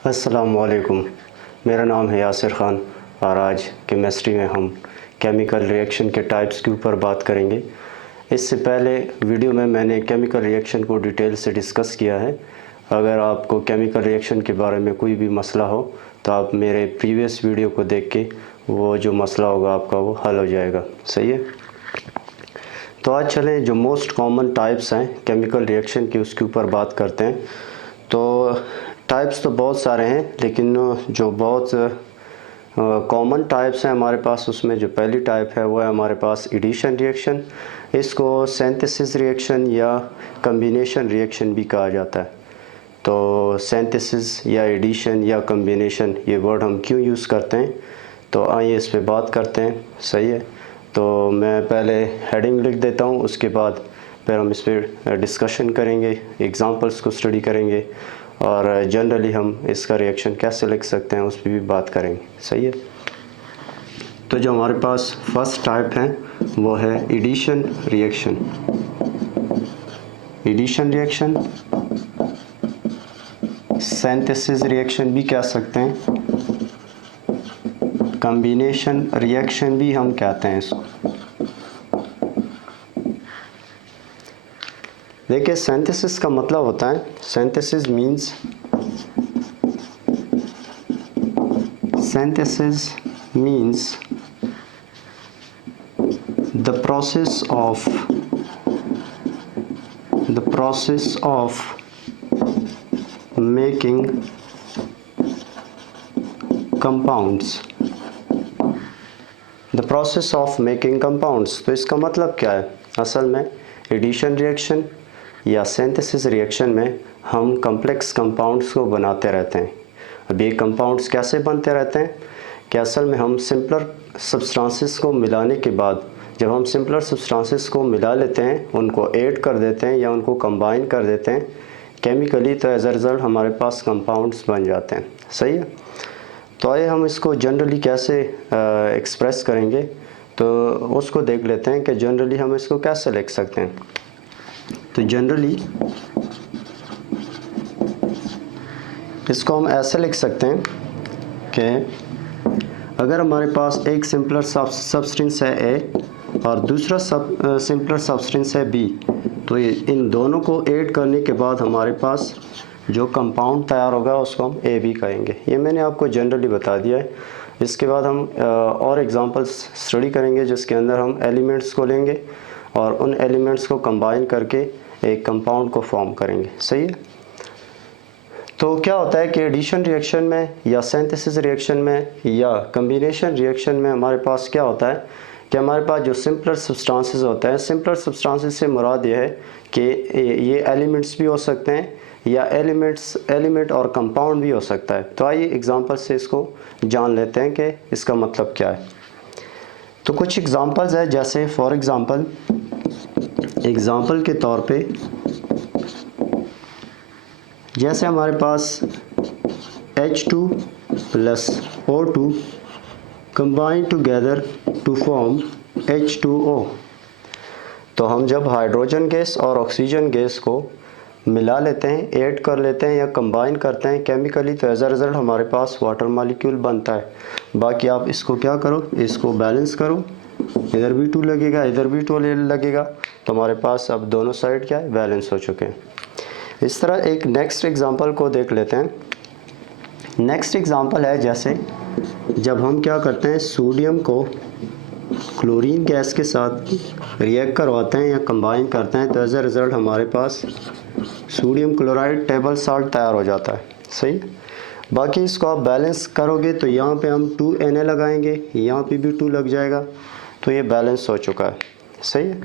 अस्सलामुअलैकुम। मेरा नाम है यासिर ख़ान और आज केमिस्ट्री में हम केमिकल रिएक्शन के टाइप्स के ऊपर बात करेंगे। इससे पहले वीडियो में मैंने केमिकल रिएक्शन को डिटेल से डिस्कस किया है। अगर आपको केमिकल रिएक्शन के बारे में कोई भी मसला हो तो आप मेरे प्रीवियस वीडियो को देख के वो जो मसला होगा आपका वो हल हो जाएगा। सही है। तो आज चलें जो मोस्ट कॉमन टाइप्स हैं केमिकल रिएक्शन के उसके ऊपर बात करते हैं। तो टाइप्स तो बहुत सारे हैं, लेकिन जो बहुत कॉमन टाइप्स हैं हमारे पास, उसमें जो पहली टाइप है वो है हमारे पास एडिशन रिएक्शन। इसको सिंथेसिस रिएक्शन या कम्बिनेशन रिएक्शन भी कहा जाता है। तो सिंथेसिस या एडिशन या कम्बिनेशन ये वर्ड हम क्यों यूज़ करते हैं, तो आइए इस पे बात करते हैं। सही है। तो मैं पहले हेडिंग लिख देता हूँ, उसके बाद फिर हम इस पर डिस्कशन करेंगे, एग्ज़ाम्पल्स को स्टडी करेंगे और जनरली हम इसका रिएक्शन कैसे लिख सकते हैं उस पर भी बात करेंगे। सही है। तो जो हमारे पास फर्स्ट टाइप है वो है addition reaction. Addition reaction, synthesis reaction भी कह सकते हैं, कॉम्बिनेशन रिएक्शन भी हम कहते हैं इसको। देखिए, सिंथेसिस का मतलब होता है, synthesis means the process of making compounds। The process of making compounds. तो इसका मतलब क्या है? असल में एडिशन रिएक्शन या सिंथेसिस रिएक्शन में हम कम्प्लेक्स कंपाउंड्स को बनाते रहते हैं। अब ये कंपाउंड्स कैसे बनते रहते हैं कि असल में हम सिंपलर सब्सटेंसेस को मिलाने के बाद, जब हम सिंपलर सब्सटेंसेस को मिला लेते हैं, उनको ऐड कर देते हैं या उनको कंबाइन कर देते हैं केमिकली, तो एज अ रिज़ल्ट हमारे पास कंपाउंड्स बन जाते हैं। सही है। तो आइए हम इसको जनरली कैसे एक्सप्रेस करेंगे, तो उसको देख लेते हैं कि जनरली हम इसको कैसे लिख सकते हैं। तो जनरली इसको हम ऐसे लिख सकते हैं कि अगर हमारे पास एक सिंपलर सब्सटेंस है ए और दूसरा सिंपलर सब्सटेंस है बी, तो ये इन दोनों को ऐड करने के बाद हमारे पास जो कंपाउंड तैयार होगा उसको हम ए बी कहेंगे। ये मैंने आपको जनरली बता दिया है। इसके बाद हम और एग्जांपल्स स्टडी करेंगे जिसके अंदर हम एलिमेंट्स को लेंगे और उन एलिमेंट्स को कंबाइन करके एक कंपाउंड को फॉर्म करेंगे। सही है। तो क्या होता है कि एडिशन रिएक्शन में या सिंथेसिस रिएक्शन में या कम्बिनेशन रिएक्शन में हमारे पास क्या होता है कि हमारे पास जो सिंपलर सब्सटेंसेस होते हैं, सिंपलर सब्सटेंसेस से मुराद ये है कि ये एलिमेंट्स भी हो सकते हैं या एलिमेंट और कंपाउंड भी हो सकता है। तो आइए एग्जांपल से इसको जान लेते हैं कि इसका मतलब क्या है। तो कुछ एग्जांपल्स है, जैसे फॉर एग्जांपल के तौर पे, जैसे हमारे पास H2 plus O2 combine together to form H2O। तो हम जब हाइड्रोजन गैस और ऑक्सीजन गैस को मिला लेते हैं, ऐड कर लेते हैं या कंबाइन करते हैं केमिकली, तो एज अ रिज़ल्ट हमारे पास वाटर मॉलिक्यूल बनता है। बाकी आप इसको क्या करो, इसको बैलेंस करो, इधर भी 2 लगेगा, इधर भी 2 लगेगा, तो हमारे पास अब दोनों साइड क्या है, बैलेंस हो चुके हैं। इस तरह एक नेक्स्ट एग्जांपल को देख लेते हैं। नेक्स्ट एग्जांपल है, जैसे जब हम क्या करते हैं, सोडियम को क्लोरीन गैस के साथ रिएक्ट करवाते हैं या कंबाइन करते हैं, तो एज अ रिज़ल्ट हमारे पास सोडियम क्लोराइड टेबल साल्ट तैयार हो जाता है। सही। बाकी इसको आप बैलेंस करोगे तो यहाँ पे हम 2Na लगाएंगे, यहाँ पे भी 2 लग जाएगा, तो ये बैलेंस हो चुका है। सही है।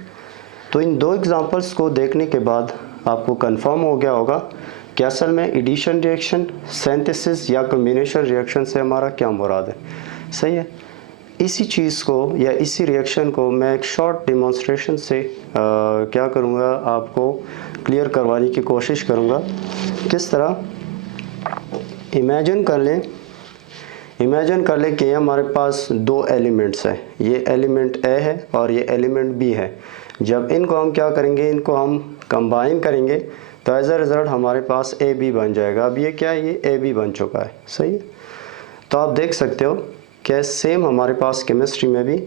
तो इन दो एग्जांपल्स को देखने के बाद आपको कंफर्म हो गया होगा कि असल में एडिशन रिएक्शन, सिंथेसिस या कम्बिनेशन रिएक्शन से हमारा क्या मुराद है। सही है। इसी चीज़ को या इसी रिएक्शन को मैं एक शॉर्ट डेमोन्स्ट्रेशन से क्या करूँगा, आपको क्लियर करवाने की कोशिश करूँगा। किस तरह, इमेजिन कर लें कि हमारे पास 2 एलिमेंट्स हैं, ये एलिमेंट ए है और ये एलिमेंट बी है। जब इनको हम क्या करेंगे, इनको हम कंबाइन करेंगे तो एज अ रिज़ल्ट हमारे पास AB बन जाएगा। अब ये क्या है, ये AB बन चुका है, सही है। तो आप देख सकते हो कि सेम हमारे पास केमिस्ट्री में भी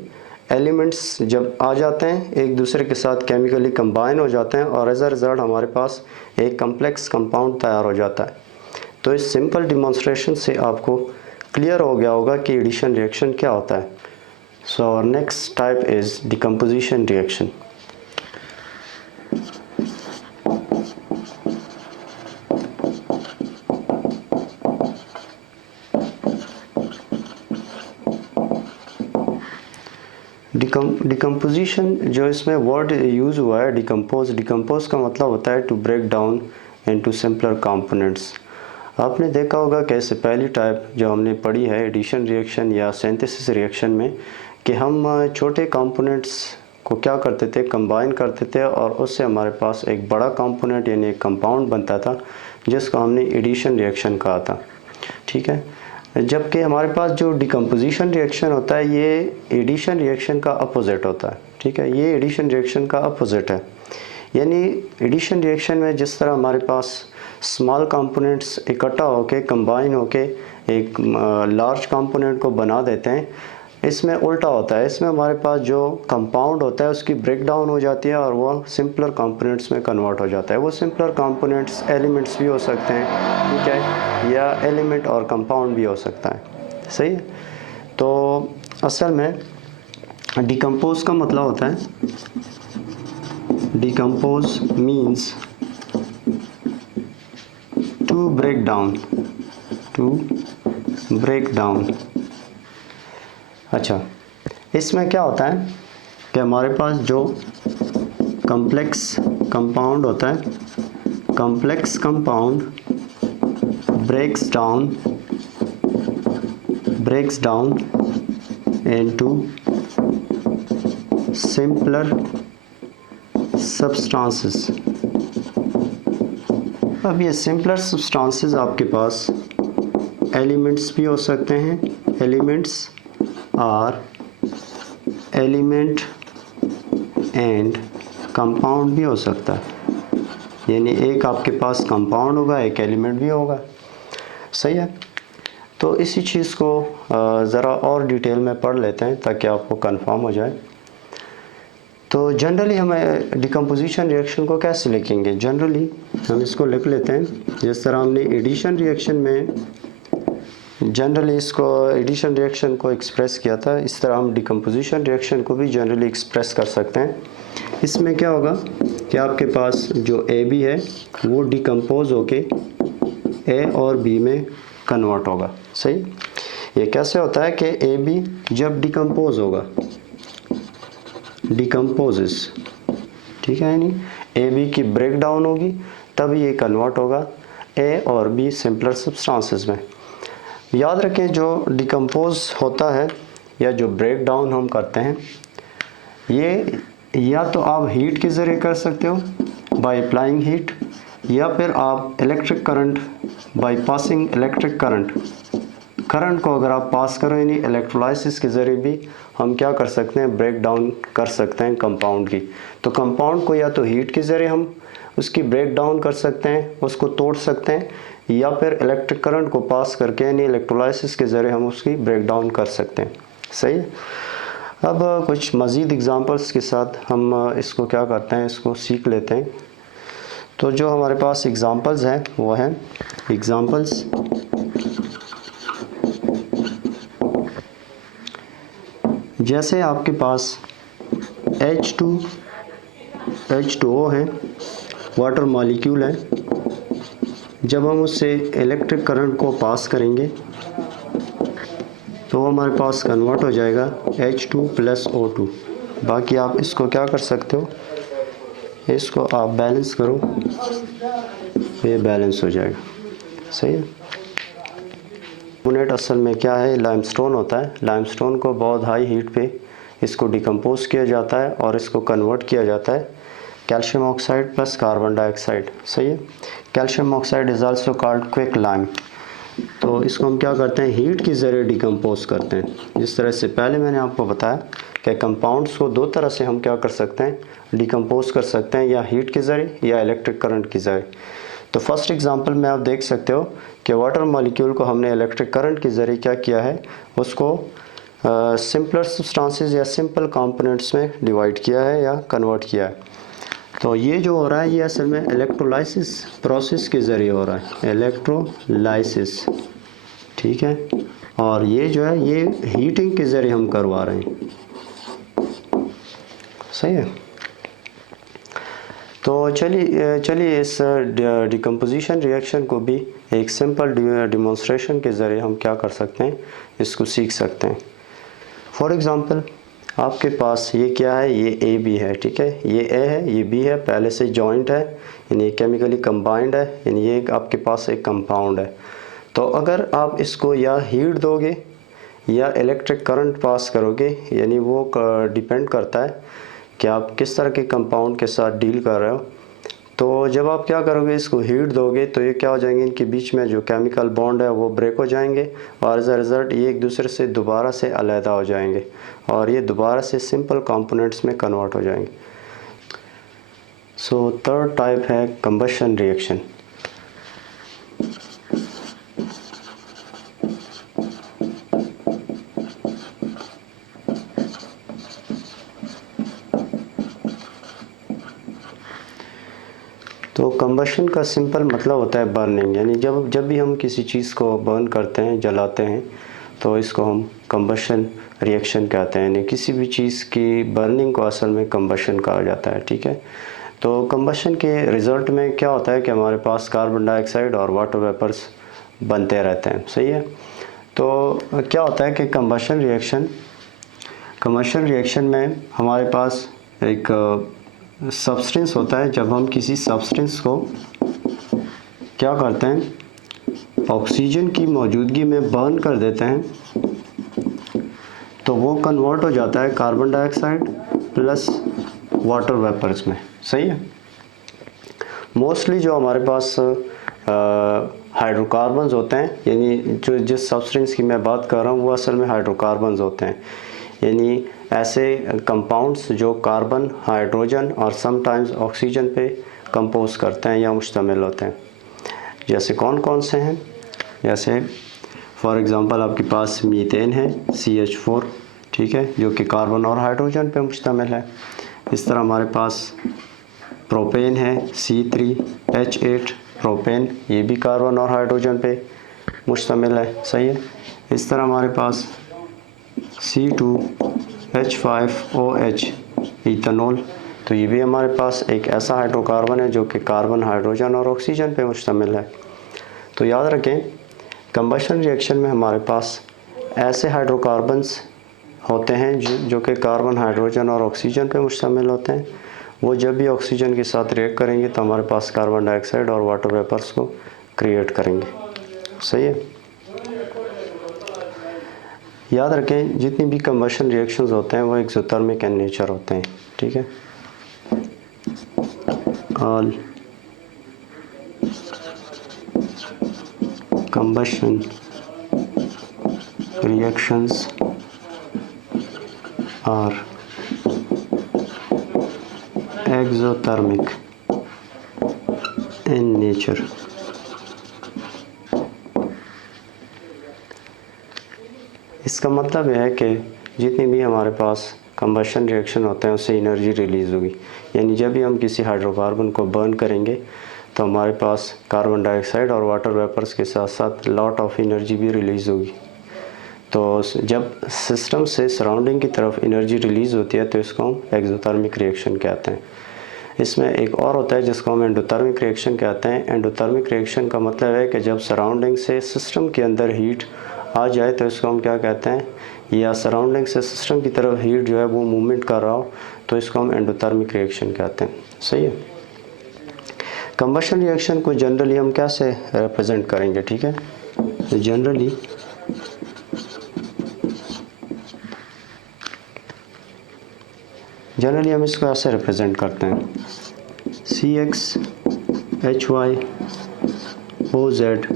एलिमेंट्स जब आ जाते हैं एक दूसरे के साथ केमिकली कंबाइन हो जाते हैं और एज अ रिज़ल्ट हमारे पास एक कम्प्लेक्स कंपाउंड तैयार हो जाता है। तो इस सिंपल डिमॉन्स्ट्रेशन से आपको क्लियर हो गया होगा कि एडिशन रिएक्शन क्या होता है। So our next type is decomposition reaction. Decomposition जो इसमें वर्ड यूज़ हुआ है डिकम्पोज का मतलब होता है to break down into simpler components. आपने देखा होगा कि इससे पहली टाइप जो हमने पढ़ी है एडिशन रिएक्शन या सिंथेसिस रिएक्शन में कि हम छोटे कंपोनेंट्स को क्या करते थे, कंबाइन करते थे और उससे हमारे पास एक बड़ा कंपोनेंट यानी एक कंपाउंड बनता था जिसको हमने एडिशन रिएक्शन कहा था, ठीक है। जबकि हमारे पास जो डिकम्पोजिशन रिएक्शन होता है ये एडिशन रिएक्शन का अपोजिट होता है, ठीक है। ये एडिशन रिएक्शन का अपोजिट है, यानी एडिशन रिएक्शन में जिस तरह हमारे पास स्मॉल कंपोनेंट्स इकट्ठा होके कंबाइन होके एक लार्ज कंपोनेंट को बना देते हैं, इसमें उल्टा होता है। इसमें हमारे पास जो कंपाउंड होता है उसकी ब्रेक डाउन हो जाती है और वह सिंपलर कंपोनेंट्स में कन्वर्ट हो जाता है। वो सिंपलर कंपोनेंट्स एलिमेंट्स भी हो सकते हैं, ठीक है, या एलिमेंट और कंपाउंड भी हो सकता है, सही है। तो असल में डिकम्पोज का मतलब होता है, decompose means to break down. अच्छा, इसमें क्या होता है कि हमारे पास जो कम्प्लेक्स कंपाउंड होता है, complex compound breaks down into simpler substances. अब ये सिंपलर सब्सटेंसेस आपके पास एलिमेंट्स भी हो सकते हैं, एलिमेंट्स और एलिमेंट एंड कंपाउंड भी हो सकता है, यानी एक आपके पास कंपाउंड होगा एक एलिमेंट भी होगा, सही है। तो इसी चीज़ को ज़रा और डिटेल में पढ़ लेते हैं ताकि आपको कंफर्म हो जाए। तो जनरली हमें डिकम्पोजिशन रिएक्शन को कैसे लिखेंगे, जनरली हम इसको लिख लेते हैं जिस तरह हमने एडिशन रिएक्शन में जनरली इसको एडिशन रिएक्शन को एक्सप्रेस किया था, इस तरह हम डिकम्पोजिशन रिएक्शन को भी जनरली एक्सप्रेस कर सकते हैं। इसमें क्या होगा कि आपके पास जो AB है वो डिकम्पोज होके A और B में कन्वर्ट होगा, सही। ये कैसे होता है कि AB जब डिकम्पोज होगा, डिकम्पोजेस, ठीक है, यानी AB की ब्रेक डाउन होगी तब ये कन्वर्ट होगा A और B सिंपलर सब्सटेंसेस में। याद रखें जो डिकम्पोज होता है या जो ब्रेक डाउन हम करते हैं ये या तो आप हीट के ज़रिए कर सकते हो बाय अप्लाइंग हीट, या फिर आप electric current by passing electric current को अगर आप पास करो यानी इलेक्ट्रोलाइसिस के ज़रिए भी हम क्या कर सकते हैं, ब्रेक डाउन कर सकते हैं कंपाउंड की। तो कंपाउंड को या तो हीट के ज़रिए हम उसकी ब्रेक डाउन कर सकते हैं, उसको तोड़ सकते हैं, या फिर इलेक्ट्रिक करंट को पास करके यानी इलेक्ट्रोलाइसिस के ज़रिए हम उसकी ब्रेक डाउन कर सकते हैं, सही है। अब कुछ मज़ीद एग्ज़ाम्पल्स के साथ हम इसको क्या करते हैं, इसको सीख लेते हैं। तो जो हमारे पास एग्ज़ाम्पल्स हैं वो हैं एग्ज़ाम्पल्स जैसे आपके पास H2O है, वाटर मॉलिक्यूल है। जब हम उससे इलेक्ट्रिक करंट को पास करेंगे तो हमारे पास कन्वर्ट हो जाएगा H2 + O2। बाकी आप इसको क्या कर सकते हो, इसको आप बैलेंस करो, ये बैलेंस हो जाएगा, सही है। कार्बोनेट असल में क्या है, लाइमस्टोन होता है। लाइमस्टोन को बहुत हाई हीट पे इसको डिकम्पोज किया जाता है और इसको कन्वर्ट किया जाता है calcium oxide plus carbon dioxide, सही है। Calcium oxide is also called quick lime. तो इसको हम क्या करते हैं, हीट के ज़रिए डिकम्पोज करते हैं। जिस तरह से पहले मैंने आपको बताया कि कंपाउंड्स को दो तरह से हम क्या कर सकते हैं, डिकम्पोज कर सकते हैं, या हीट के ज़रिए या इलेक्ट्रिक करंट के ज़रिए। तो फर्स्ट एग्जांपल में आप देख सकते हो कि वाटर मॉलिक्यूल को हमने इलेक्ट्रिक करंट के ज़रिए क्या किया है, उसको सिंपलर सब्सटेंसेस या सिंपल कंपोनेंट्स में डिवाइड किया है या कन्वर्ट किया है। तो ये जो हो रहा है ये असल में इलेक्ट्रोलाइसिस प्रोसेस के ज़रिए हो रहा है, इलेक्ट्रोलाइसिस, ठीक है। और ये जो है ये हीटिंग के ज़रिए हम करवा रहे हैं, सही है। तो चलिए इस डिकम्पोजिशन रिएक्शन को भी एक सिंपल डिमॉन्स्ट्रेशन के ज़रिए हम क्या कर सकते हैं, इसको सीख सकते हैं। फॉर एग्ज़ाम्पल आपके पास ये क्या है, ये ए बी है, ठीक है, ये ए है, ये बी है, पहले से जॉइंट है, यानी केमिकली कंबाइंड है, यानी ये आपके पास एक कंपाउंड है। तो अगर आप इसको या हीट दोगे या इलेक्ट्रिक करंट पास करोगे, यानी वो डिपेंड करता है कि आप किस तरह के कंपाउंड के साथ डील कर रहे हो। तो जब आप क्या करोगे, इसको हीट दोगे तो ये क्या हो जाएंगे, इनके बीच में जो केमिकल बॉन्ड है वो ब्रेक हो जाएंगे और एज अ रिज़ल्ट ये एक दूसरे से दोबारा से अलहदा हो जाएंगे और ये दोबारा से सिंपल कंपोनेंट्स में कन्वर्ट हो जाएंगे। सो थर्ड टाइप है कंबशन रिएक्शन। तो कंबशन का सिंपल मतलब होता है बर्निंग, यानी जब भी हम किसी चीज़ को बर्न करते हैं, जलाते हैं, तो इसको हम कंबशन रिएक्शन कहते हैं। यानी किसी भी चीज़ की बर्निंग को असल में कंबशन कहा जाता है, ठीक है। तो कंबशन के रिज़ल्ट में क्या होता है कि हमारे पास कार्बन डाइऑक्साइड और वाटर वेपर्स बनते रहते हैं, सही है। तो क्या होता है कि कंबशन रिएक्शन में हमारे पास एक सब्सटेंस होता है। जब हम किसी सब्सटेंस को क्या करते हैं, ऑक्सीजन की मौजूदगी में बर्न कर देते हैं, तो वो कन्वर्ट हो जाता है carbon dioxide plus water vapours में, सही है। मोस्टली जो हमारे पास हाइड्रोकार्बन्स होते हैं, यानी जिस सब्सटेंस की मैं बात कर रहा हूँ वो असल में हाइड्रोकार्बन्स होते हैं, यानी ऐसे कंपाउंड्स जो कार्बन, हाइड्रोजन और समटाइम्स ऑक्सीजन पे कंपोज करते हैं या मुश्तमिल होते हैं। जैसे कौन कौन से हैं, जैसे फॉर एग्ज़ाम्पल आपके पास मीथेन है CH4, ठीक है, जो कि कार्बन और हाइड्रोजन पे मुश्तमिल है। इस तरह हमारे पास प्रोपेन है C3H8 प्रोपेन, ये भी कार्बन और हाइड्रोजन पे मुश्तमिल है, सही है। इस तरह हमारे पास C2H5OH इथेनॉल, तो ये भी हमारे पास एक ऐसा हाइड्रोकार्बन है जो कि कार्बन, हाइड्रोजन और ऑक्सीजन पे मुश्तमिल है। तो याद रखें, कंबशन रिएक्शन में हमारे पास ऐसे हाइड्रोकार्बन्स होते हैं जो कि कार्बन, हाइड्रोजन और ऑक्सीजन पे मुश्तमिल होते हैं। वो जब भी ऑक्सीजन के साथ रिएक्ट करेंगे तो हमारे पास कार्बन डाइऑक्साइड और वाटर वेपर्स को क्रिएट करेंगे, सही है। याद रखें, जितनी भी कंबशन रिएक्शंस होते हैं वो एक्सोथर्मिक इन नेचर होते हैं, ठीक है। All combustion reactions are exothermic in nature. इसका मतलब यह है कि जितनी भी हमारे पास कंबशन रिएक्शन होते हैं उससे एनर्जी रिलीज़ होगी, यानी जब भी हम किसी हाइड्रोकार्बन को बर्न करेंगे तो हमारे पास कार्बन डाइऑक्साइड और वाटर वेपर्स के साथ साथ लॉट ऑफ एनर्जी भी रिलीज़ होगी। तो जब सिस्टम से सराउंडिंग की तरफ एनर्जी रिलीज़ होती है तो इसको हम एक्सोथर्मिक रिएक्शन कहते हैं। इसमें एक और होता है जिसको हम एंडोथर्मिक रिएक्शन कहते हैं। एंडोथर्मिक रिएक्शन का मतलब है कि जब सराउंडिंग से सिस्टम के अंदर हीट आ जाए तो इसको हम क्या कहते हैं, या सराउंडिंग से सिस्टम की तरफ हीट जो है वो मूवमेंट कर रहा हो तो इसको हम एंडोथर्मिक रिएक्शन कहते हैं, सही है। कंबशन रिएक्शन को जनरली हम कैसे रिप्रेजेंट करेंगे, ठीक है। तो जनरली हम इसको ऐसे रिप्रेजेंट करते हैं, CxHyOZ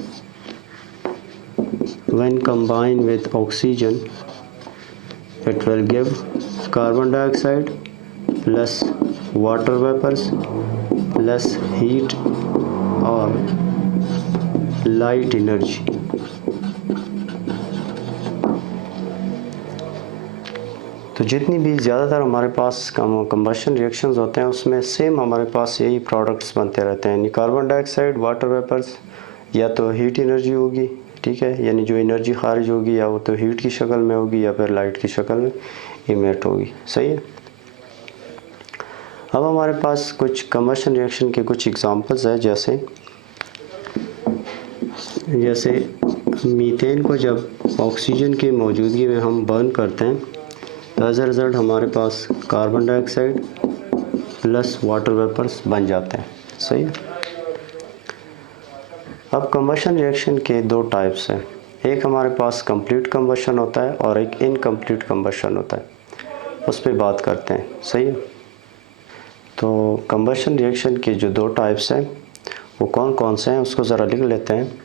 when combined with oxygen it will give carbon dioxide plus water vapours plus heat और लाइट एनर्जी। तो जितनी भी ज़्यादातर हमारे पास कंबशन रिएक्शंस होते हैं उसमें सेम हमारे पास यही प्रोडक्ट्स बनते रहते हैं, यानी कार्बन डाइऑक्साइड, वाटर वेपर्स, या तो हीट एनर्जी होगी, ठीक है, यानी जो एनर्जी खारिज होगी या वो तो हीट की शक्ल में होगी या फिर लाइट की शक्ल में इमिट होगी। सही है। अब हमारे पास कुछ कंबशन रिएक्शन के कुछ एग्जांपल्स हैं, जैसे मीथेन को जब ऑक्सीजन की मौजूदगी में हम बर्न करते हैं तो एज अ रिज़ल्ट हमारे पास carbon dioxide plus water vapours बन जाते हैं। सही है। अब कंबशन रिएक्शन के दो टाइप्स हैं, एक हमारे पास कंप्लीट कंबशन होता है और एक इनकम्प्लीट कंबशन होता है, उस पर बात करते हैं। सही है। तो कंबशन रिएक्शन के जो दो टाइप्स हैं वो कौन कौन से हैं उसको ज़रा लिख लेते हैं।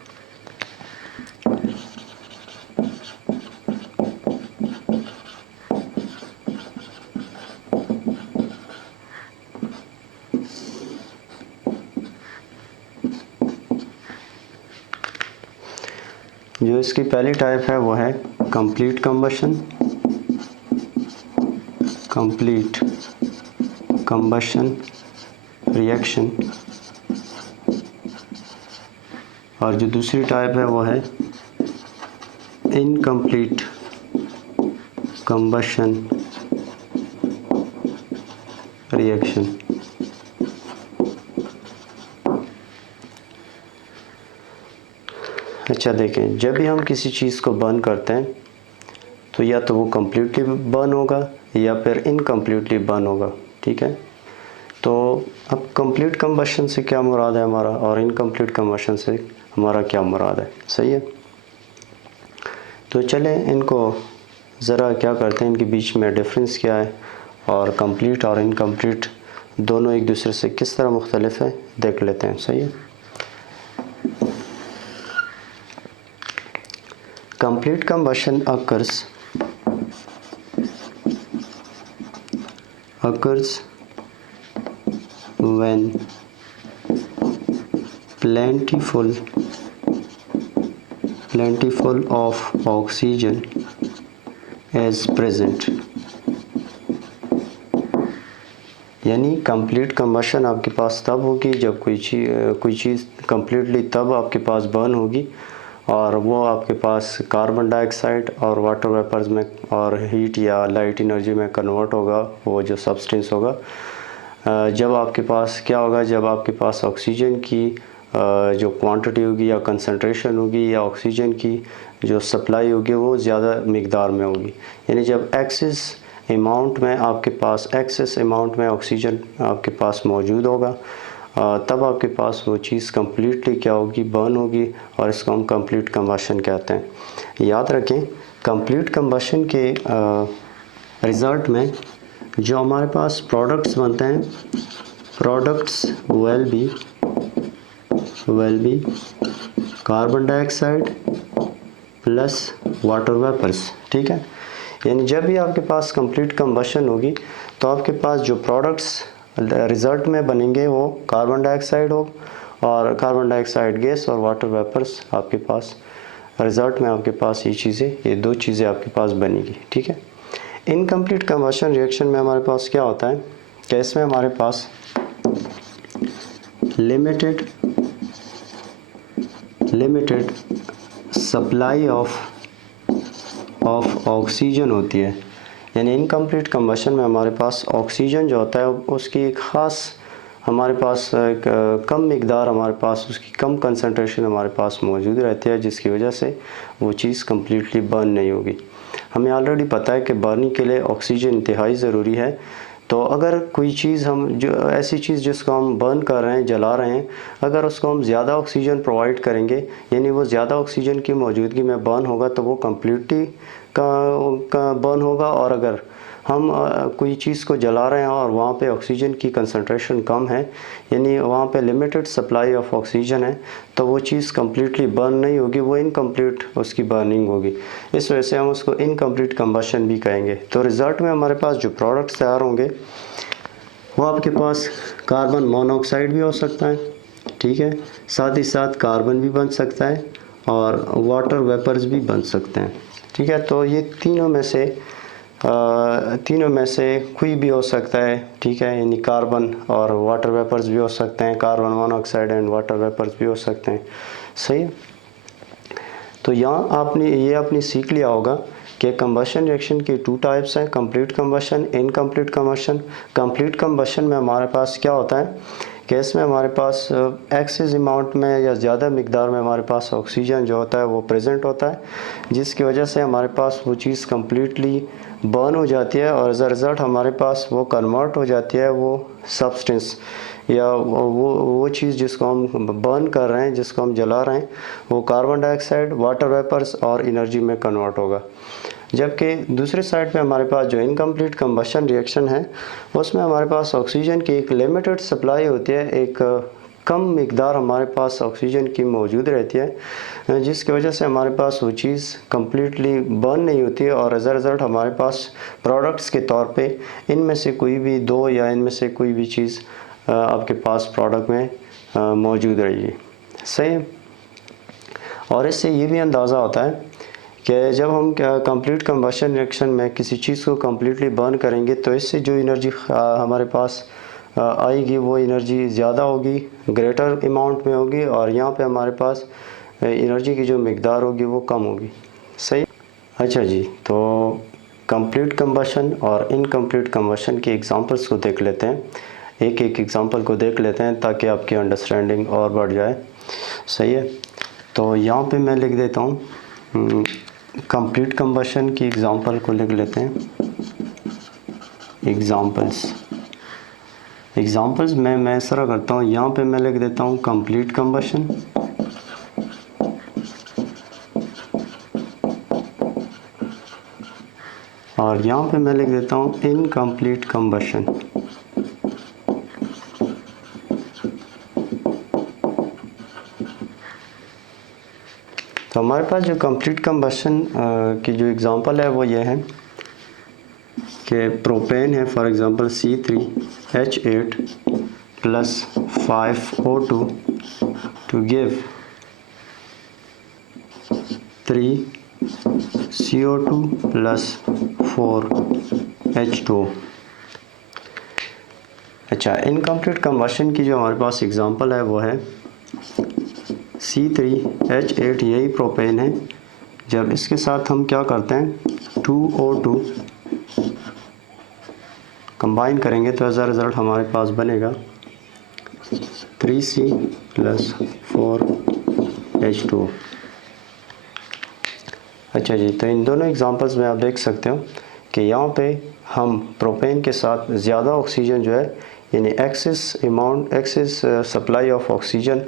जो इसकी पहली टाइप है वो है complete combustion, complete combustion reaction, और जो दूसरी टाइप है वो है इनकम्प्लीट कंबशन रिएक्शन। अच्छा देखें, जब भी हम किसी चीज़ को बर्न करते हैं तो या तो वो कम्प्लीटली बर्न होगा या फिर इनकम्प्लीटली बर्न होगा, ठीक है। तो अब कंप्लीट कंबशन से क्या मुराद है हमारा और इनकम्प्लीट कंबशन से हमारा क्या मुराद है। सही है। तो चलें इनको ज़रा क्या करते हैं, इनके बीच में डिफरेंस क्या है और कंप्लीट और इनकम्प्लीट दोनों एक दूसरे से किस तरह मुख्तलिफ है देख लेते हैं। सही है। Complete combustion occurs when plentiful of oxygen is present। यानी कंप्लीट कंबशन आपके पास तब होगी जब कोई चीज़ कंप्लीटली तब आपके पास बर्न होगी और वो आपके पास कार्बन डाइऑक्साइड और वाटर वेपर्स में और हीट या लाइट एनर्जी में कन्वर्ट होगा, वो जो सब्सटेंस होगा। जब आपके पास क्या होगा, जब आपके पास ऑक्सीजन की जो क्वांटिटी होगी या कंसंट्रेशन होगी या ऑक्सीजन की जो सप्लाई होगी वो ज़्यादा मिकदार में होगी, यानी जब एक्सेस अमाउंट में ऑक्सीजन आपके पास मौजूद होगा तब आपके पास वो चीज़ कम्प्लीटली क्या होगी, बर्न होगी, और इसको हम कंप्लीट कंबशन कहते हैं। याद रखें, कंप्लीट कंबशन के रिज़ल्ट में जो हमारे पास प्रोडक्ट्स बनते हैं, products will be carbon dioxide plus water vapours, ठीक है। यानी जब भी आपके पास कंप्लीट कंबशन होगी तो आपके पास जो प्रोडक्ट्स रिज़ल्ट में बनेंगे वो कार्बन डाइऑक्साइड हो और कार्बन डाइऑक्साइड गैस और वाटर वेपर्स आपके पास रिज़ल्ट में आपके पास ये दो चीज़ें आपके पास बनेगी, ठीक है। इनकम्प्लीट कंबशन रिएक्शन में हमारे पास क्या होता है कि इसमें हमारे पास लिमिटेड सप्लाई ऑफ ऑक्सीजन होती है। यानी इनकम्प्लीट कंबशन में हमारे पास ऑक्सीजन जो होता है उसकी एक ख़ास हमारे पास एक कम मिकदार हमारे पास उसकी कम कंसंट्रेशन हमारे पास मौजूद रहती है, जिसकी वजह से वो चीज़ कम्प्लीटली बर्न नहीं होगी। हमें ऑलरेडी पता है कि बर्निंग के लिए ऑक्सीजन इंतहाई ज़रूरी है। तो अगर कोई चीज़ हम जो ऐसी चीज़ जिसको हम बर्न कर रहे हैं, जला रहे हैं, अगर उसको हम ज़्यादा ऑक्सीजन प्रोवाइड करेंगे, यानी वो ज़्यादा ऑक्सीजन की मौजूदगी में बर्न होगा तो वो कम्प्लीटली का बर्न होगा। और अगर हम कोई चीज़ को जला रहे हैं और वहाँ पे ऑक्सीजन की कंसंट्रेशन कम है, यानी वहाँ पे लिमिटेड सप्लाई ऑफ ऑक्सीजन है, तो वो चीज़ कम्प्लीटली बर्न नहीं होगी, वो इनकम्प्लीट उसकी बर्निंग होगी। इस वजह से हम उसको इनकम्प्लीट कंबशन भी कहेंगे। तो रिज़ल्ट में हमारे पास जो प्रोडक्ट्स तैयार होंगे वो आपके पास कार्बन मोनोऑक्साइड भी हो सकता है, ठीक है, साथ ही साथ कार्बन भी बन सकता है और वाटर वेपर्स भी बन सकते हैं, ठीक है। तो ये तीनों में से कोई भी हो सकता है, ठीक है, यानी कार्बन और वाटर वेपर्स भी हो सकते हैं, carbon monoxide and water vapours भी हो सकते हैं, सही है। तो यहाँ आपने सीख लिया होगा कि कंबशन रिएक्शन की 2 टाइप्स हैं, complete combustion, incomplete combustion. Complete combustion में हमारे पास क्या होता है कि इसमें हमारे पास एक्सेस अमाउंट में या ज़्यादा मिकदार में हमारे पास ऑक्सीजन जो होता है वो प्रेजेंट होता है, जिसकी वजह से हमारे पास वो चीज़ कम्प्लीटली बर्न हो जाती है और एज अ रिज़ल्ट हमारे पास वो कन्वर्ट हो जाती है, वो सब्सटेंस या वो चीज़ जिसको हम बर्न कर रहे हैं, जिसको हम जला रहे हैं, वो कार्बन डाइऑक्साइड, वाटर वेपर्स और एनर्जी में कन्वर्ट होगा। जबकि दूसरे साइड पे हमारे पास जो इनकम्प्लीट कंबशन रिएक्शन है उसमें हमारे पास ऑक्सीजन की एक लिमिटेड सप्लाई होती है, एक कम मिकदार हमारे पास ऑक्सीजन की मौजूद रहती है, जिसकी वजह से हमारे पास वो चीज़ कम्प्लीटली बर्न नहीं होती है और एज अ रिज़ल्ट हमारे पास प्रोडक्ट्स के तौर पे इनमें से कोई भी दो या इनमें से कोई भी चीज़ आपके पास प्रोडक्ट में मौजूद रहेगी, सही। और इससे ये भी अंदाज़ा होता है कि जब हम कंप्लीट कंबशन रिएक्शन में किसी चीज़ को कम्प्लीटली बर्न करेंगे तो इससे जो एनर्जी हमारे पास आएगी वो एनर्जी ज़्यादा होगी, ग्रेटर अमाउंट में होगी, और यहाँ पे हमारे पास एनर्जी की जो मिकदार होगी वो कम होगी, सही। अच्छा जी, तो कंप्लीट कंबशन और इनकम्प्लीट कंबशन के एग्जांपल्स को देख लेते हैं, एक एक एग्जांपल को देख लेते हैं ताकि आपकी अंडरस्टैंडिंग और बढ़ जाए, सही है। तो यहाँ पे मैं लिख देता हूँ कंप्लीट कंबशन की एग्जांपल को लिख लेते हैं, एग्जांपल्स में मैं इस तरह करता हूँ, यहाँ पे मैं लिख देता हूँ कंप्लीट कंबशन और यहाँ पे मैं लिख देता हूँ इनकम्प्लीट कंबशन। तो हमारे पास जो कंप्लीट कंबशन की जो एग्जांपल है वो ये है कि प्रोपेन है, for example C3H8 plus 5O2 to give 3CO2 plus 4H2O। अच्छा, इनकम्प्लीट कंबशन की जो हमारे पास एग्जांपल है वो है C3H8, यही प्रोपेन है, जब इसके साथ हम क्या करते हैं 2O2 कंबाइन करेंगे तो एज अ रिज़ल्ट हमारे पास बनेगा 3C प्लस 4H2O। अच्छा जी, तो इन दोनों एग्जांपल्स में आप देख सकते हो कि यहाँ पे हम प्रोपेन के साथ ज़्यादा ऑक्सीजन जो है, यानी एक्सेस सप्लाई ऑफ ऑक्सीजन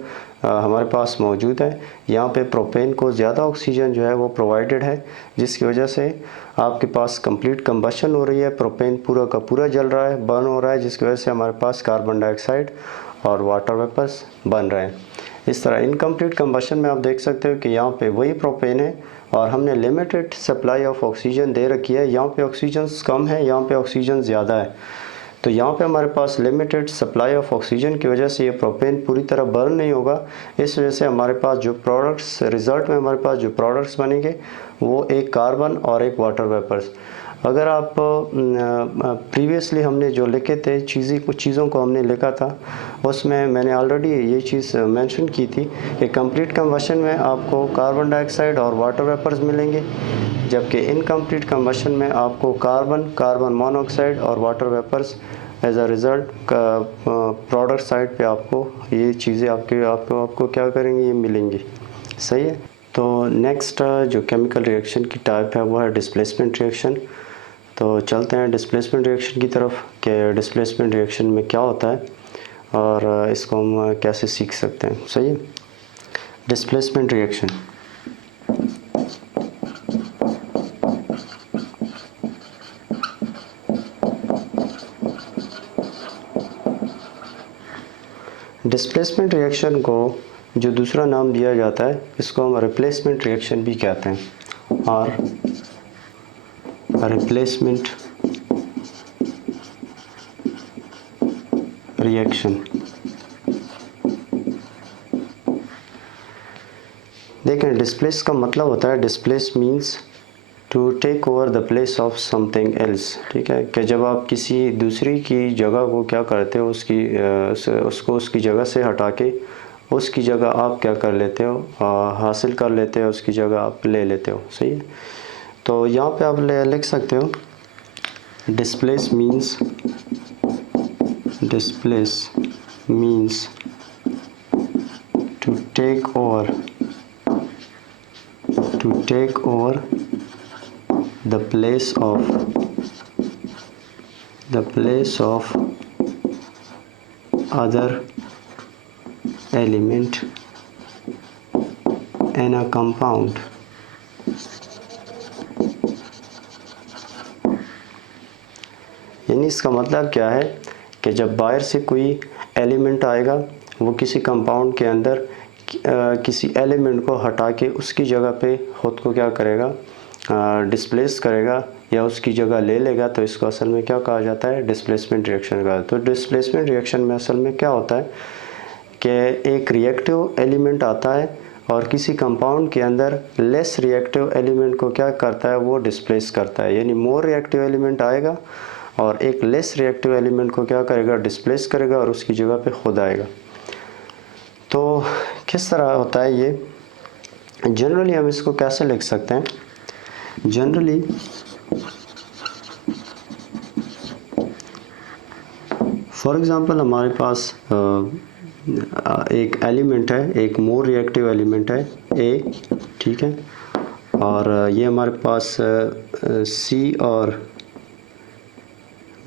हमारे पास मौजूद है। यहाँ पे प्रोपेन को ज़्यादा ऑक्सीजन जो है वो प्रोवाइडेड है, जिसकी वजह से आपके पास कंप्लीट कंबशन हो रही है, प्रोपेन पूरा का पूरा जल रहा है, बर्न हो रहा है, जिसकी वजह से हमारे पास कार्बन डाइऑक्साइड और वाटर वेपर्स बन रहे हैं। इस तरह इनकम्प्लीट कंबशन में आप देख सकते हो कि यहाँ पे वही प्रोपेन है और हमने लिमिटेड सप्लाई ऑफ ऑक्सीजन दे रखी है, यहाँ पे ऑक्सीजन कम है, यहाँ पे ऑक्सीजन ज़्यादा है। तो यहाँ पे हमारे पास लिमिटेड सप्लाई ऑफ ऑक्सीजन की वजह से ये प्रोपेन पूरी तरह बर्न नहीं होगा। इस वजह से हमारे पास जो प्रोडक्ट्स, रिज़ल्ट में हमारे पास जो प्रोडक्ट्स बनेंगे वो एक कार्बन और एक वाटर वेपर्स। अगर आप प्रीवियसली हमने जो लिखे थे कुछ चीज़ों को हमने लिखा था, उसमें मैंने ऑलरेडी ये चीज़ मेंशन की थी कि कंप्लीट कंबशन में आपको कार्बन डाइऑक्साइड और वाटर वेपर्स मिलेंगे, जबकि इनकम्प्लीट कंबशन में आपको कार्बन मोनोऑक्साइड और water vapours as a result product side पे आपको ये चीज़ें आपको क्या करेंगी, ये मिलेंगी, सही है। तो नेक्स्ट जो केमिकल रिएक्शन की टाइप है वो है डिस्प्लेसमेंट रिएक्शन। तो चलते हैं डिस्प्लेसमेंट रिएक्शन की तरफ कि डिस्प्लेसमेंट रिएक्शन में क्या होता है और इसको हम कैसे सीख सकते हैं, सही है। डिस्प्लेसमेंट रिएक्शन, डिस्प्लेसमेंट रिएक्शन को जो दूसरा नाम दिया जाता है इसको हम रिप्लेसमेंट रिएक्शन भी कहते हैं, और रिप्लेसमेंट रिएक्शन। देखें, डिस्प्लेस का मतलब होता है, displace means to take over the place of something else. ठीक है, कि जब आप किसी दूसरी की जगह को क्या करते हो, उसको उसकी जगह से हटा के उसकी जगह आप क्या कर लेते हो, हासिल कर लेते हो, उसकी जगह आप ले लेते हो। सही है, तो यहाँ पे आप लिख सकते हो displace means to take over the place of other element in a compound। यानी इसका मतलब क्या है कि जब बाहर से कोई एलिमेंट आएगा, वो किसी कंपाउंड के अंदर किसी एलिमेंट को हटा के उसकी जगह पे खुद को क्या करेगा, डिस्प्लेस करेगा या उसकी जगह ले लेगा, तो इसको असल में क्या कहा जाता है, डिस्प्लेसमेंट रिएक्शन का। तो डिस्प्लेसमेंट रिएक्शन में असल में क्या होता है कि एक रिएक्टिव एलिमेंट आता है और किसी कंपाउंड के अंदर लेस रिएक्टिव एलिमेंट को क्या करता है, वो डिस्प्लेस करता है। यानी मोर रिएक्टिव एलिमेंट आएगा और एक लेस रिएक्टिव एलिमेंट को क्या करेगा, डिस्प्लेस करेगा और उसकी जगह पे खुद आएगा। तो किस तरह होता है ये, जनरली हम इसको कैसे लिख सकते हैं, जनरली फॉर एग्ज़ाम्पल हमारे पास एक एलिमेंट है, एक मोर रिएक्टिव एलिमेंट है ए, ठीक है, और ये हमारे पास सी और